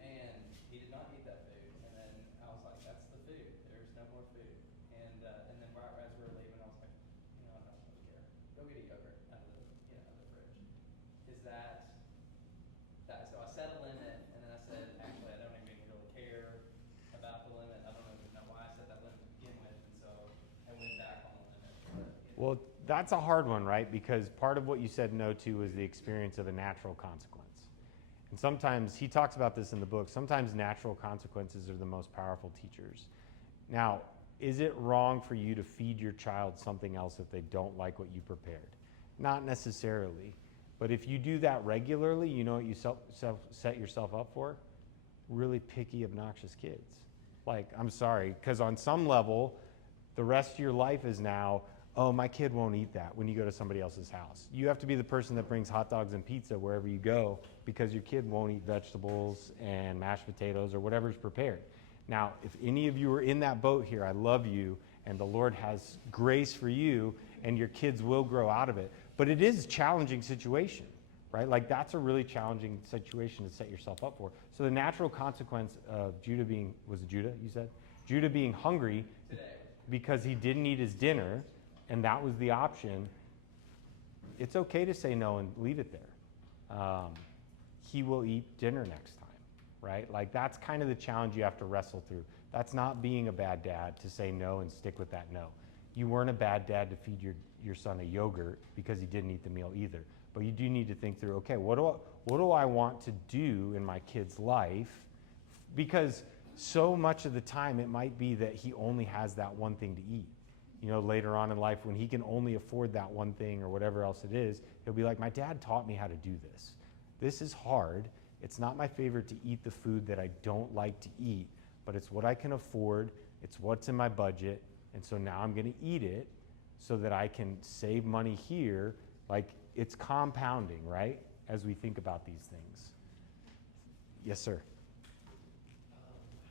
And he did not eat that food. And then I was like, that's the food. There's no more food. And then right as we were leaving, I was like, I don't really care. Go get a yogurt out of the fridge. Is that so I set a limit, and then I said, actually, I don't even really care about the limit. I don't even know why I set that limit to begin with, and so I went back on the limit. Well, that's a hard one, right? Because part of what you said no to is the experience of a natural consequence. And sometimes, he talks about this in the book, sometimes natural consequences are the most powerful teachers. Now, is it wrong for you to feed your child something else if they don't like what you prepared? Not necessarily. But if you do that regularly, you know what you set yourself up for? Really picky, obnoxious kids. Like, I'm sorry, because on some level, the rest of your life is now, oh, my kid won't eat that when you go to somebody else's house. You have to be the person that brings hot dogs and pizza wherever you go, because your kid won't eat vegetables and mashed potatoes or whatever's prepared. Now, if any of you are in that boat here, I love you, and the Lord has grace for you, and your kids will grow out of it. But it is a challenging situation, right? Like, that's a really challenging situation to set yourself up for. So the natural consequence of Judah being, was it Judah, you said? Judah being hungry because he didn't eat his dinner, and that was the option. It's okay to say no and leave it there. He will eat dinner next time, right? Like, that's kind of the challenge you have to wrestle through. That's not being a bad dad to say no and stick with that no. You weren't a bad dad to feed your son a yogurt because he didn't eat the meal either. But you do need to think through, okay, what do I want to do in my kid's life? Because so much of the time it might be that he only has that one thing to eat. You know, later on in life, when he can only afford that one thing or whatever else it is, he'll be like, my dad taught me how to do this. This is hard. It's not my favorite to eat the food that I don't like to eat, but it's what I can afford. It's what's in my budget. And so now I'm going to eat it so that I can save money here. Like, it's compounding, right? As we think about these things. Yes, sir.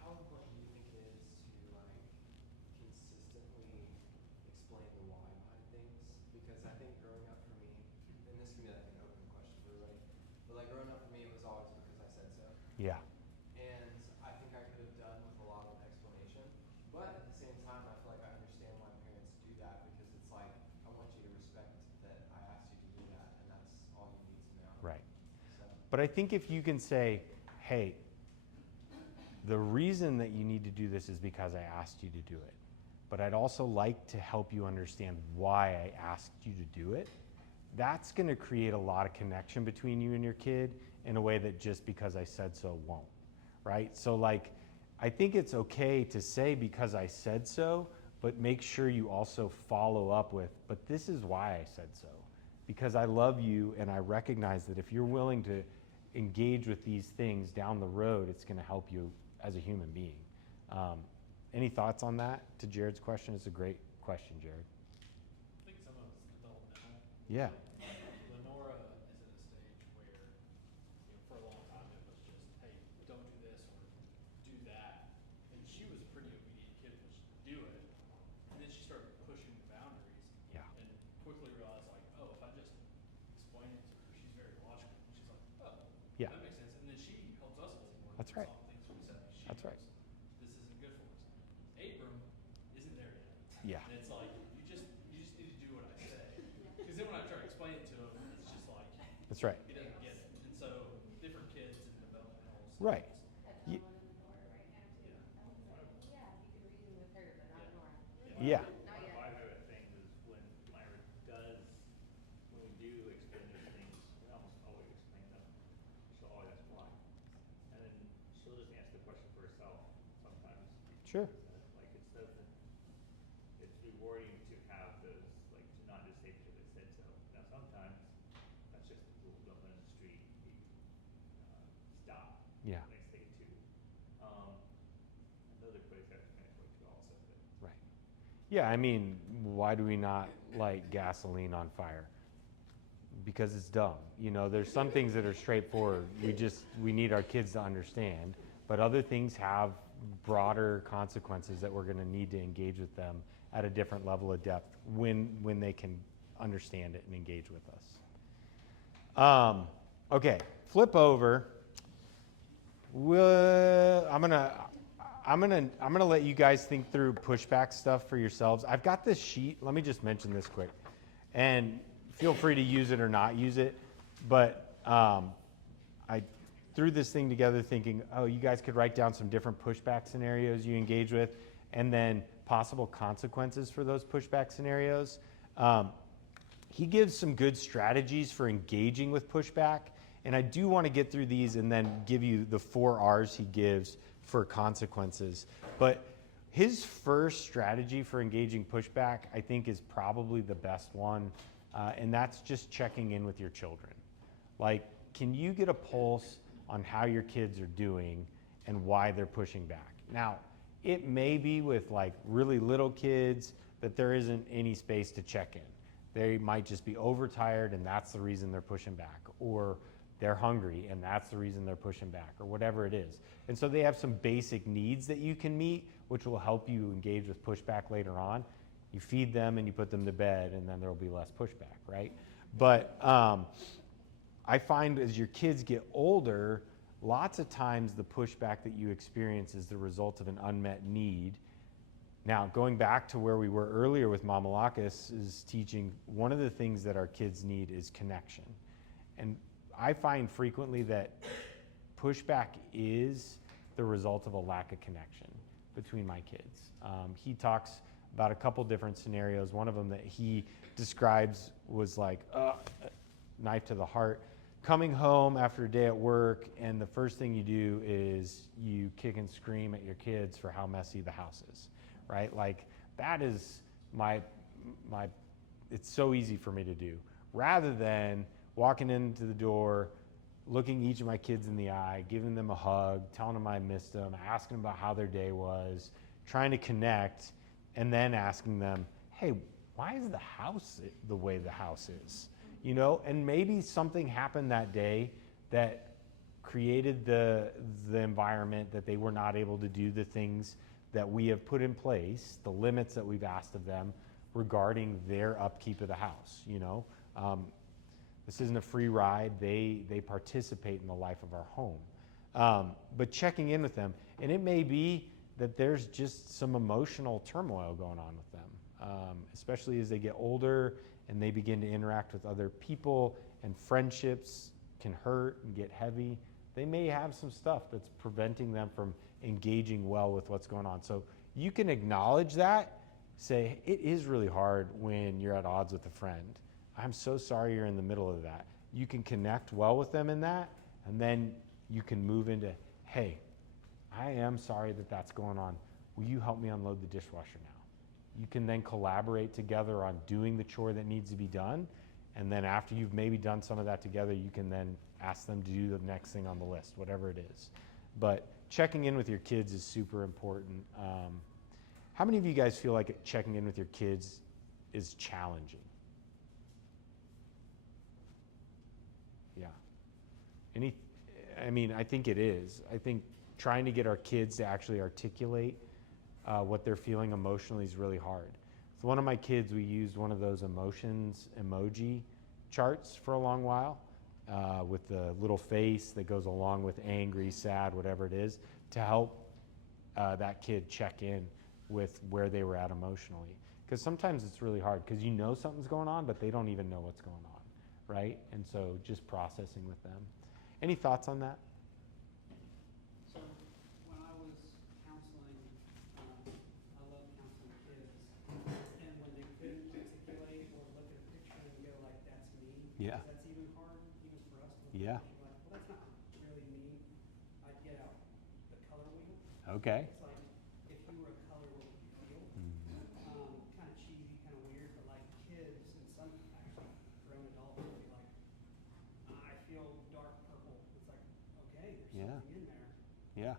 How important do you think it is to consistently explain the why behind things? Because I think growing up for me, and this can be like an open question for everybody, but like growing up for me, it was always because I said so. Yeah. And I think I could have done with a lot of explanation, but at the same time, I feel like I understand why parents do that, because it's like, I want you to respect that I asked you to do that, and that's all you need to know. Right. So. But I think if you can say, hey, the reason that you need to do this is because I asked you to do it, but I'd also like to help you understand why I asked you to do it, that's going to create a lot of connection between you and your kid in a way that just because I said so won't, right? So like, I think it's okay to say because I said so, but make sure you also follow up with, but this is why I said so. Because I love you, and I recognize that if you're willing to engage with these things down the road, it's going to help you as a human being. Any thoughts on that? To Jared's question, it's a great question, Jared. I think some of it's adult now. Yeah. Lenora is at a stage where, for a long time it was just, hey, don't do this or do that. And she was a pretty obedient kid, but she'd do it. And then she started pushing the boundaries. Yeah. And quickly realized, like, oh, if I just explain it to her, she's very logical. She's like, oh, Yeah. that makes sense. And then she helps us a little more. That's right. Solve things we said. She That's right. goes, this isn't good for us. Abram isn't there yet. Yeah. And it's like, you just need to do what I say. That's right. He doesn't get it. And so different kids in developmental stages. Right. Have Ye- someone in the door right now too. Yeah. I was like, well, yeah, you could reason with her, but not Nora. Yeah. Not yet. My favorite things is when Myra does, when we do explain those things, we almost always explain them. She'll always ask why. And then she'll just answer the question for herself sometimes. Sure. Like it doesn't, it's rewarding to have those, like to not just say because they said so. Now sometimes that's just the rule, don't run in the street, you, stop. Yeah. When they say to. And those are places that explain it to also, but. Right. Yeah, I mean, why do we not light gasoline on fire? Because it's dumb. You know, there's some things that are straightforward. We need our kids to understand. But other things have broader consequences that we're going to need to engage with them at a different level of depth when they can understand it and engage with us. Okay, flip over. I'm gonna let you guys think through pushback stuff for yourselves. I've got this sheet. Let me just mention this quick, and feel free to use it or not use it. But I threw this thing together thinking, oh, you guys could write down some different pushback scenarios you engage with, and then possible consequences for those pushback scenarios. He gives some good strategies for engaging with pushback, and I do want to get through these and then give you the 4 R's he gives for consequences. But his first strategy for engaging pushback, I think, is probably the best one, and that's just checking in with your children. Like, can you get a pulse on how your kids are doing and why they're pushing back? Now, it may be with like really little kids that there isn't any space to check in. They might just be overtired and that's the reason they're pushing back, or they're hungry and that's the reason they're pushing back, or whatever it is. And so they have some basic needs that you can meet, which will help you engage with pushback later on. You feed them and you put them to bed, and then there will be less pushback, right? But I find as your kids get older, lots of times the pushback that you experience is the result of an unmet need. Now, going back to where we were earlier with Mama Lacus is teaching, one of the things that our kids need is connection. And I find frequently that pushback is the result of a lack of connection between my kids. He talks about a couple different scenarios. One of them that he describes was like, knife to the heart. Coming home after a day at work, and the first thing you do is you kick and scream at your kids for how messy the house is, right? Like, that is it's so easy for me to do. Rather than walking into the door, looking each of my kids in the eye, giving them a hug, telling them I missed them, asking them about how their day was, trying to connect, and then asking them, hey, why is the house the way the house is? You know, and maybe something happened that day that created the environment that they were not able to do the things that we have put in place, the limits that we've asked of them regarding their upkeep of the house. You know, this isn't a free ride. They participate in the life of our home. But checking in with them, and it may be that there's just some emotional turmoil going on with them, especially as they get older and they begin to interact with other people, and friendships can hurt and get heavy. They may have some stuff that's preventing them from engaging well with what's going on. So you can acknowledge that, say, it is really hard when you're at odds with a friend. I'm so sorry you're in the middle of that. You can connect well with them in that, and then you can move into, hey, I am sorry that that's going on. Will you help me unload the dishwasher now? You can then collaborate together on doing the chore that needs to be done. And then after you've maybe done some of that together, you can then ask them to do the next thing on the list, whatever it is. But checking in with your kids is super important. How many of you guys feel like checking in with your kids is challenging? Yeah. I think it is. I think trying to get our kids to actually articulate what they're feeling emotionally is really hard. So one of my kids, we used one of those emotions emoji charts for a long while with the little face that goes along with angry, sad, whatever it is, to help that kid check in with where they were at emotionally. Because sometimes it's really hard because you know something's going on, but they don't even know what's going on, right? And so just processing with them. Any thoughts on that? So when I was counseling, I love counseling kids, and when they couldn't articulate or look at a picture and go like, "That's me," Yeah. because that's even hard, even for us to look Yeah. at a picture like, "Well, that's not really me." I'd get out the color wheel. Okay. It's like, if you were a color, what would you feel? Kind of cheesy, kind of weird, but like kids and some actually grown adults would be like, "I feel dark purple." It's like, okay, there's Yeah. something in there. Yeah.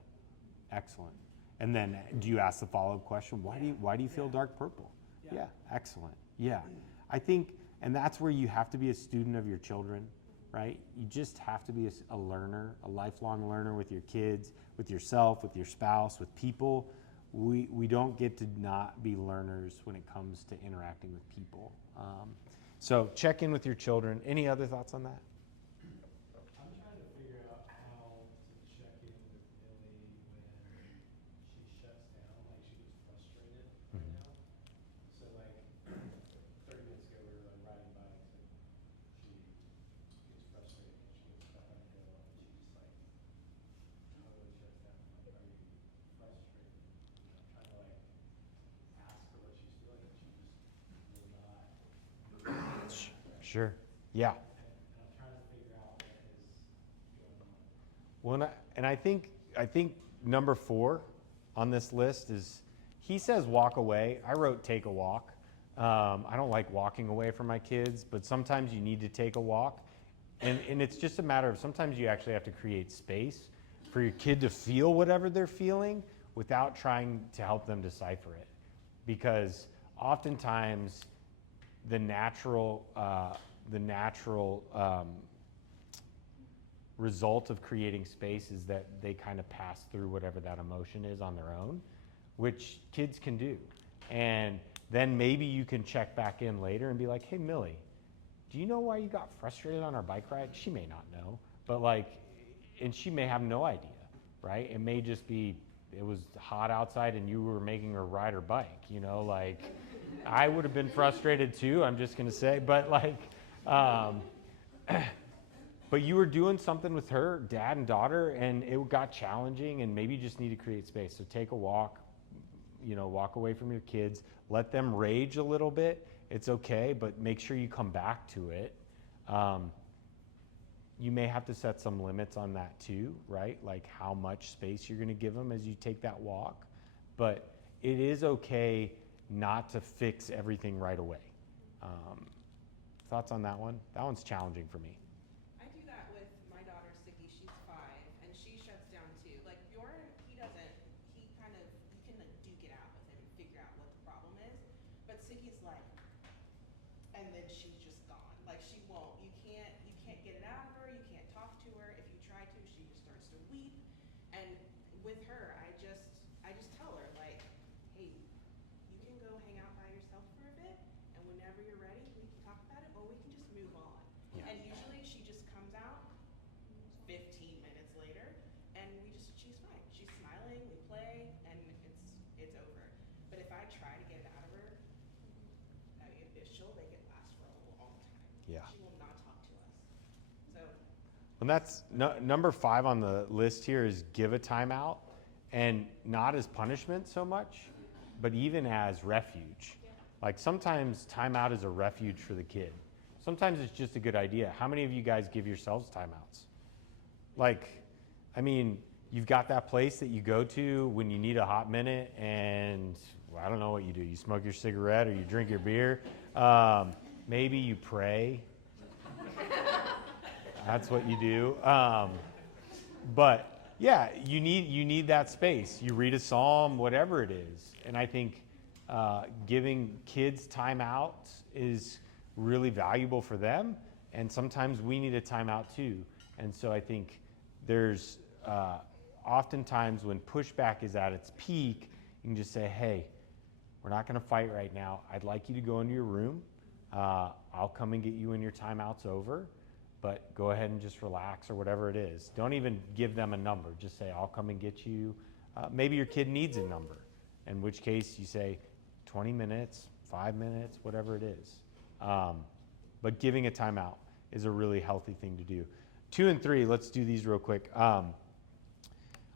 Excellent. And then do you ask the follow-up question? Why do you feel Yeah. dark purple? Yeah. Excellent. Yeah. I think, and that's where you have to be a student of your children, right? You just have to be a learner, a lifelong learner with your kids, with yourself, with your spouse, with people. We don't get to not be learners when it comes to interacting with people. So check in with your children. Any other thoughts on that? I'm trying to figure out how to check in with Millie when she shuts down, like she gets frustrated right now. So like 30 minutes ago we were like riding bikes and she gets frustrated and she gets stuck on a hill and she just like totally shuts down. Like, are you frustrated? You know, trying to like ask her what she's feeling and she just will not. Sure. Yeah. And I'm trying to figure out what is going on. Well, and I think number 4 on this list is, he says walk away. I wrote take a walk. I don't like walking away from my kids, but sometimes you need to take a walk. And it's just a matter of, sometimes you actually have to create space for your kid to feel whatever they're feeling without trying to help them decipher it. Because oftentimes the natural result of creating space is that they kind of pass through whatever that emotion is on their own, which kids can do. And then maybe you can check back in later and be like, hey, Millie, do you know why you got frustrated on our bike ride? She may not know, but and she may have no idea, right? It may just be, it was hot outside and you were making her ride her bike, I would have been frustrated too, I'm just gonna say, but but you were doing something with her, dad and daughter, and it got challenging, and maybe you just need to create space. So take a walk, walk away from your kids, let them rage a little bit. It's okay, but make sure you come back to it. You may have to set some limits on that too, right? Like how much space you're gonna give them as you take that walk. But it is okay not to fix everything right away. Thoughts on that one? That one's challenging for me. I do that with my daughter, Sicky. She's 5, and she shuts down too. Like Bjorn, he doesn't, he kind of, you can like duke it out with him and figure out what the problem is. But Sicky's like, and then she's just gone. Like she won't, you can't get it out of her, you can't talk to her. If you try to, she just starts to weep. And with her, I just tell her like, hey, you can go hang out by yourself for a bit, and whenever you're ready, we can talk about it, or we can just move on. Yeah. And usually she just comes out 15 minutes later, and she's fine. She's smiling, we play, and it's over. But if I try to get it out of her, she'll make it last for a long time. Yeah. She will not talk to us. So. And that's number 5 on the list here is give a timeout, and not as punishment so much, but even as refuge. Like sometimes timeout is a refuge for the kid. Sometimes it's just a good idea. How many of you guys give yourselves timeouts? You've got that place that you go to when you need a hot minute, and I don't know what you do. You smoke your cigarette or you drink your beer. Maybe you pray. That's what you do. But yeah, you need that space. You read a psalm, whatever it is. And I think giving kids timeouts is really valuable for them. And sometimes we need a timeout too. And so I think there's oftentimes when pushback is at its peak, you can just say, hey, we're not going to fight right now. I'd like you to go into your room. I'll come and get you when your timeout's over. But go ahead and just relax or whatever it is. Don't even give them a number. Just say, I'll come and get you. Maybe your kid needs a number, in which case you say 20 minutes, 5 minutes, whatever it is. But giving a timeout. is a really healthy thing to do. 2 and 3, let's do these real quick.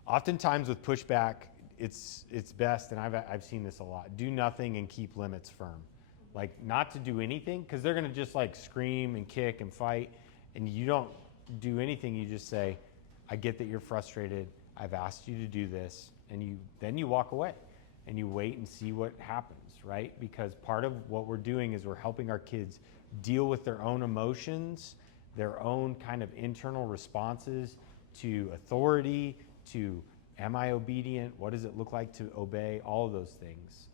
Oftentimes with pushback, it's best, and I've seen this a lot, do nothing and keep limits firm. Like not to do anything, because they're going to just like scream and kick and fight, and you don't do anything. You just say, I get that you're frustrated. I've asked you to do this, and then you walk away and you wait and see what happens, right? Because part of what we're doing is we're helping our kids deal with their own emotions, their own kind of internal responses to authority, to am I obedient? What does it look like to obey? All of those things.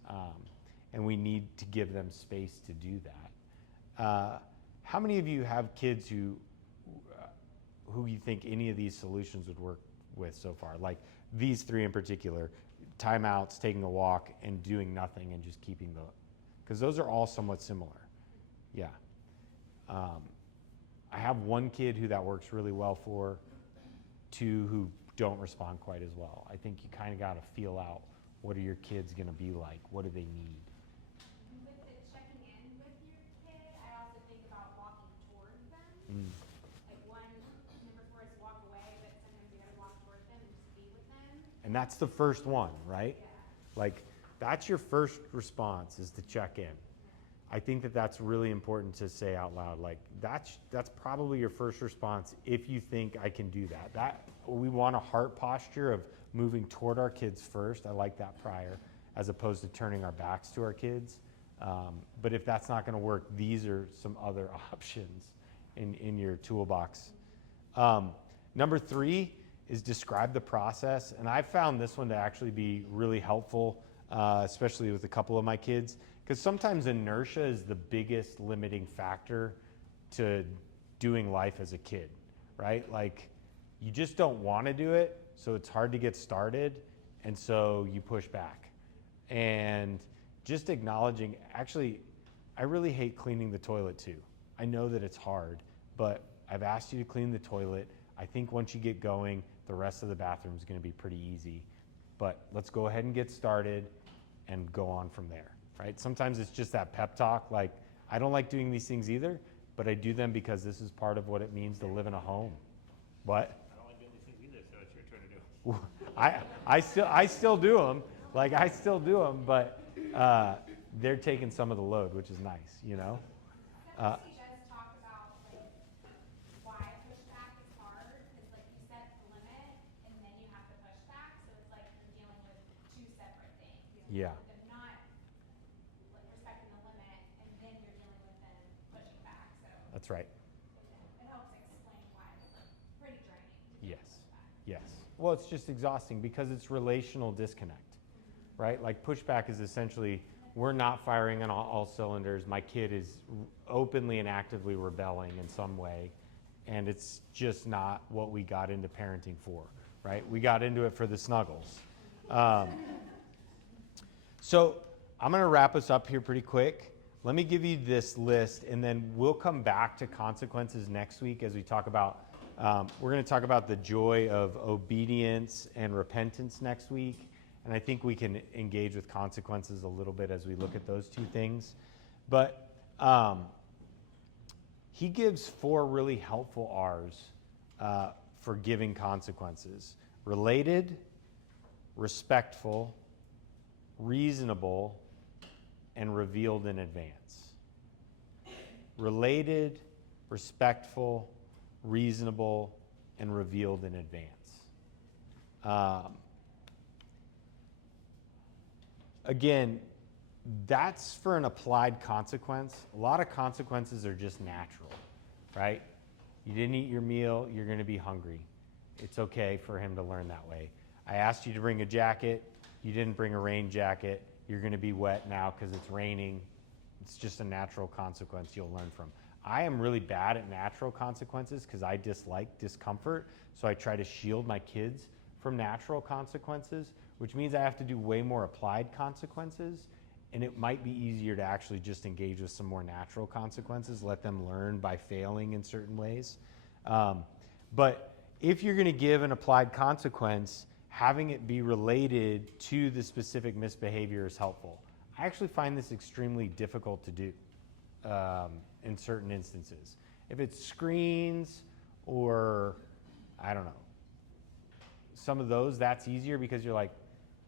And we need to give them space to do that. How many of you have kids who you think any of these solutions would work with so far? Like these 3 in particular, timeouts, taking a walk, and doing nothing and just keeping because those are all somewhat similar. Yeah. I have 1 kid who that works really well for, 2 who don't respond quite as well. I think you kind of got to feel out, what are your kids going to be like? What do they need? With the checking in with your kid, I also think about walking towards them. Like number 4 is walk away, but sometimes you gotta walk towards them and just be with them. And that's the first one, right? Yeah. Like that's your first response, is to check in. I think that that's really important to say out loud. Like that's probably your first response if you think I can do that. That we want a heart posture of moving toward our kids first. I like that prior, as opposed to turning our backs to our kids. But if that's not going to work, these are some other options in your toolbox. Number 3 is describe the process. And I found this one to actually be really helpful, especially with a couple of my kids, because sometimes inertia is the biggest limiting factor to doing life as a kid, right? Like you just don't want to do it, so it's hard to get started, and so you push back. And just acknowledging, actually, I really hate cleaning the toilet too. I know that it's hard, but I've asked you to clean the toilet. I think once you get going, the rest of the bathroom is going to be pretty easy. But let's go ahead and get started and go on from there, right? Sometimes it's just that pep talk, like, I don't like doing these things either, but I do them because this is part of what it means to live in a home. What? I don't like doing these things either, so it's your turn to do. I still do them. Like I still do them, but they're taking some of the load, which is nice, you know. Discrepancy does talk about like why pushback is hard, because like you set the limit and then you have to push back, so it's like you're dealing with 2 separate things. Yeah. With them not like respecting the limit, and then you're dealing with them pushing back. So That's right. it helps explain why it's like pretty draining to Yes. push back. Yes. Well, it's just exhausting because it's relational disconnect, right? Like pushback is essentially, we're not firing on all cylinders. My kid is openly and actively rebelling in some way, and it's just not what we got into parenting for, right? We got into it for the snuggles. So I'm going to wrap us up here pretty quick. Let me give you this list, and then we'll come back to consequences next week as we talk about, we're going to talk about the joy of obedience and repentance next week. And I think we can engage with consequences a little bit as we look at those 2 things. But he gives 4 really helpful R's for giving consequences: related, respectful, reasonable, and revealed in advance. Related, respectful, reasonable, and revealed in advance. Again, that's for an applied consequence. A lot of consequences are just natural, right? You didn't eat your meal, you're going to be hungry. It's okay for him to learn that way. I asked you to bring a jacket, you didn't bring a rain jacket, you're going to be wet now because it's raining. It's just a natural consequence you'll learn from. I am really bad at natural consequences because I dislike discomfort, so I try to shield my kids from natural consequences, which means I have to do way more applied consequences, and it might be easier to actually just engage with some more natural consequences, let them learn by failing in certain ways. But if you're going to give an applied consequence, having it be related to the specific misbehavior is helpful. I actually find this extremely difficult to do in certain instances. If it's screens or, I don't know, some of those, that's easier because you're like,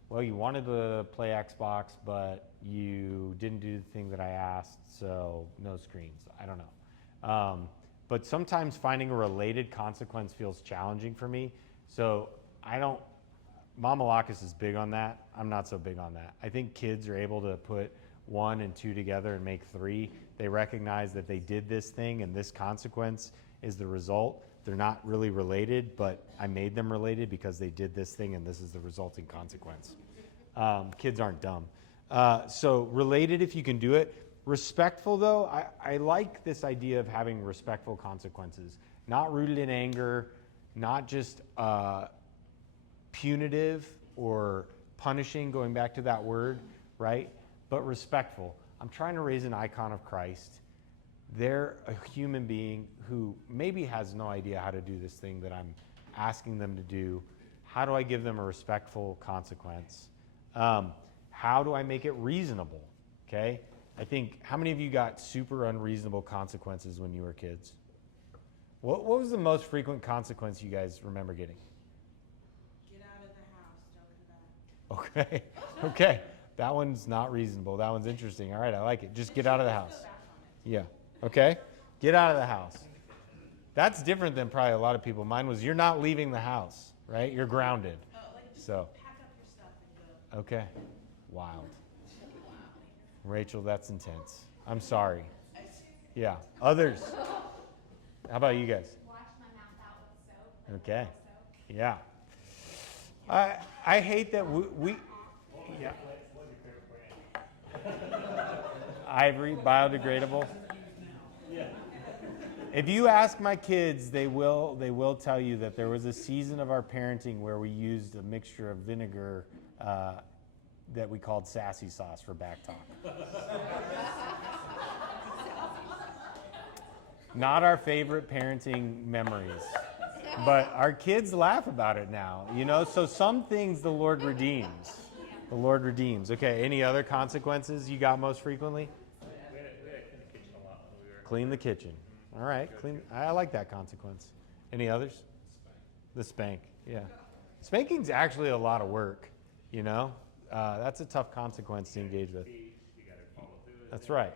well, you wanted to play Xbox, but you didn't do the thing that I asked, so no screens. I don't know. But sometimes finding a related consequence feels challenging for me. So Mama Lacus is big on that. I'm not so big on that. I think kids are able to put 1 and 2 together and make 3. They recognize that they did this thing and this consequence is the result. They're not really related, but I made them related because they did this thing and this is the resulting consequence. Kids aren't dumb. So related if you can do it. Respectful though, I like this idea of having respectful consequences. Not rooted in anger, not just punitive or punishing, going back to that word, right? But respectful. I'm trying to raise an icon of Christ. They're a human being who maybe has no idea how to do this thing that I'm asking them to do. How do I give them a respectful consequence? How do I make it reasonable? Okay? I think, how many of you got super unreasonable consequences when you were kids? What was the most frequent consequence you guys remember getting? Get out of the house, don't come back. Okay. Okay. That one's not reasonable. That one's interesting. All right, I like it. Just get out of the house. Go back on it. Yeah. Okay. Get out of the house. That's different than probably a lot of people. Mine was you're not leaving the house, right? You're grounded. Just So, pack up your stuff and go. okay. Wild. Rachel, that's intense. I'm sorry. Yeah. Others. How about you guys? Wash my mouth out with soap. Like Okay. soap. Yeah. I hate that we yeah. What's your favorite brand? Ivory, biodegradable. If you ask my kids, they will tell you that there was a season of our parenting where we used a mixture of vinegar that we called sassy sauce for back talk. Not our favorite parenting memories, but our kids laugh about it now, you know? So some things the Lord redeems. The Lord redeems. Okay, any other consequences you got most frequently? We had to clean the kitchen a lot when we were. Clean the kitchen. All right, clean. I like that consequence. Any others? The spank, yeah. Spanking's actually a lot of work, you know? That's a tough consequence to engage with. You gotta follow through with it. That's right.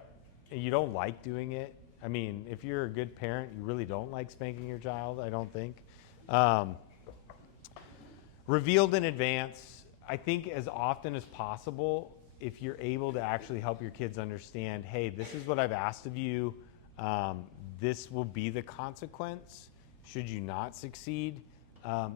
And you don't like doing it. I mean, if you're a good parent, you really don't like spanking your child, I don't think. Revealed in advance, I think as often as possible, if you're able to actually help your kids understand, hey, this is what I've asked of you, this will be the consequence should you not succeed.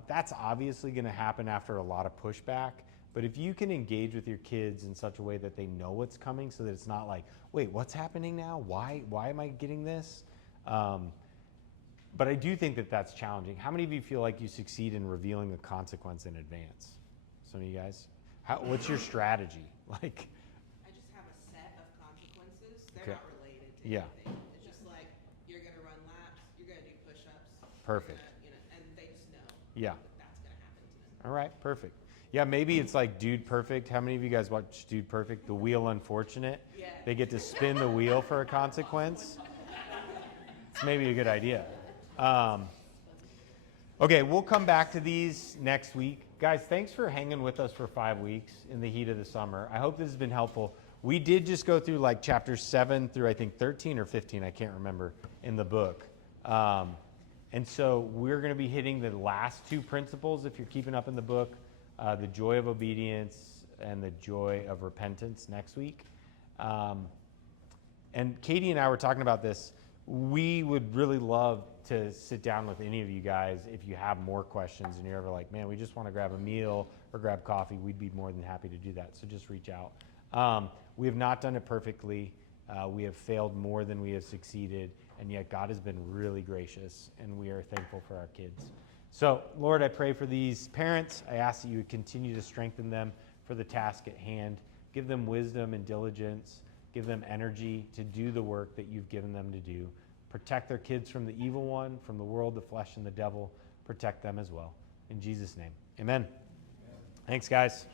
That's obviously going to happen after a lot of pushback. But if you can engage with your kids in such a way that they know what's coming so that it's not like, wait, what's happening now? Why am I getting this? But I do think that that's challenging. How many of you feel like you succeed in revealing a consequence in advance? Some of you guys? What's your strategy? Like, I just have a set of consequences. They're Okay. not related to Yeah. anything. It's just like you're gonna run laps, you're gonna do push-ups. Perfect. You're gonna, and they just know. Yeah. That's gonna happen to them. All right, perfect. Yeah, maybe it's like Dude Perfect. How many of you guys watch Dude Perfect? The Wheel Unfortunate? Yeah. They get to spin the wheel for a consequence. It's maybe a good idea. Okay, we'll come back to these next week. Guys, thanks for hanging with us for 5 weeks in the heat of the summer. I hope this has been helpful. We did just go through like chapters 7 through I think 13 or 15, I can't remember, in the book. And so we're going to be hitting the last 2 principles if you're keeping up in the book, the joy of obedience and the joy of repentance next week. And Katie and I were talking about this. We would really love to sit down with any of you guys if you have more questions and you're ever like, man, we just want to grab a meal or grab coffee. We'd be more than happy to do that. So just reach out. We have not done it perfectly. We have failed more than we have succeeded. And yet God has been really gracious and we are thankful for our kids. So Lord, I pray for these parents. I ask that you would continue to strengthen them for the task at hand. Give them wisdom and diligence. Give them energy to do the work that you've given them to do. Protect their kids from the evil one, from the world, the flesh, and the devil. Protect them as well. In Jesus' name, amen. Thanks, guys.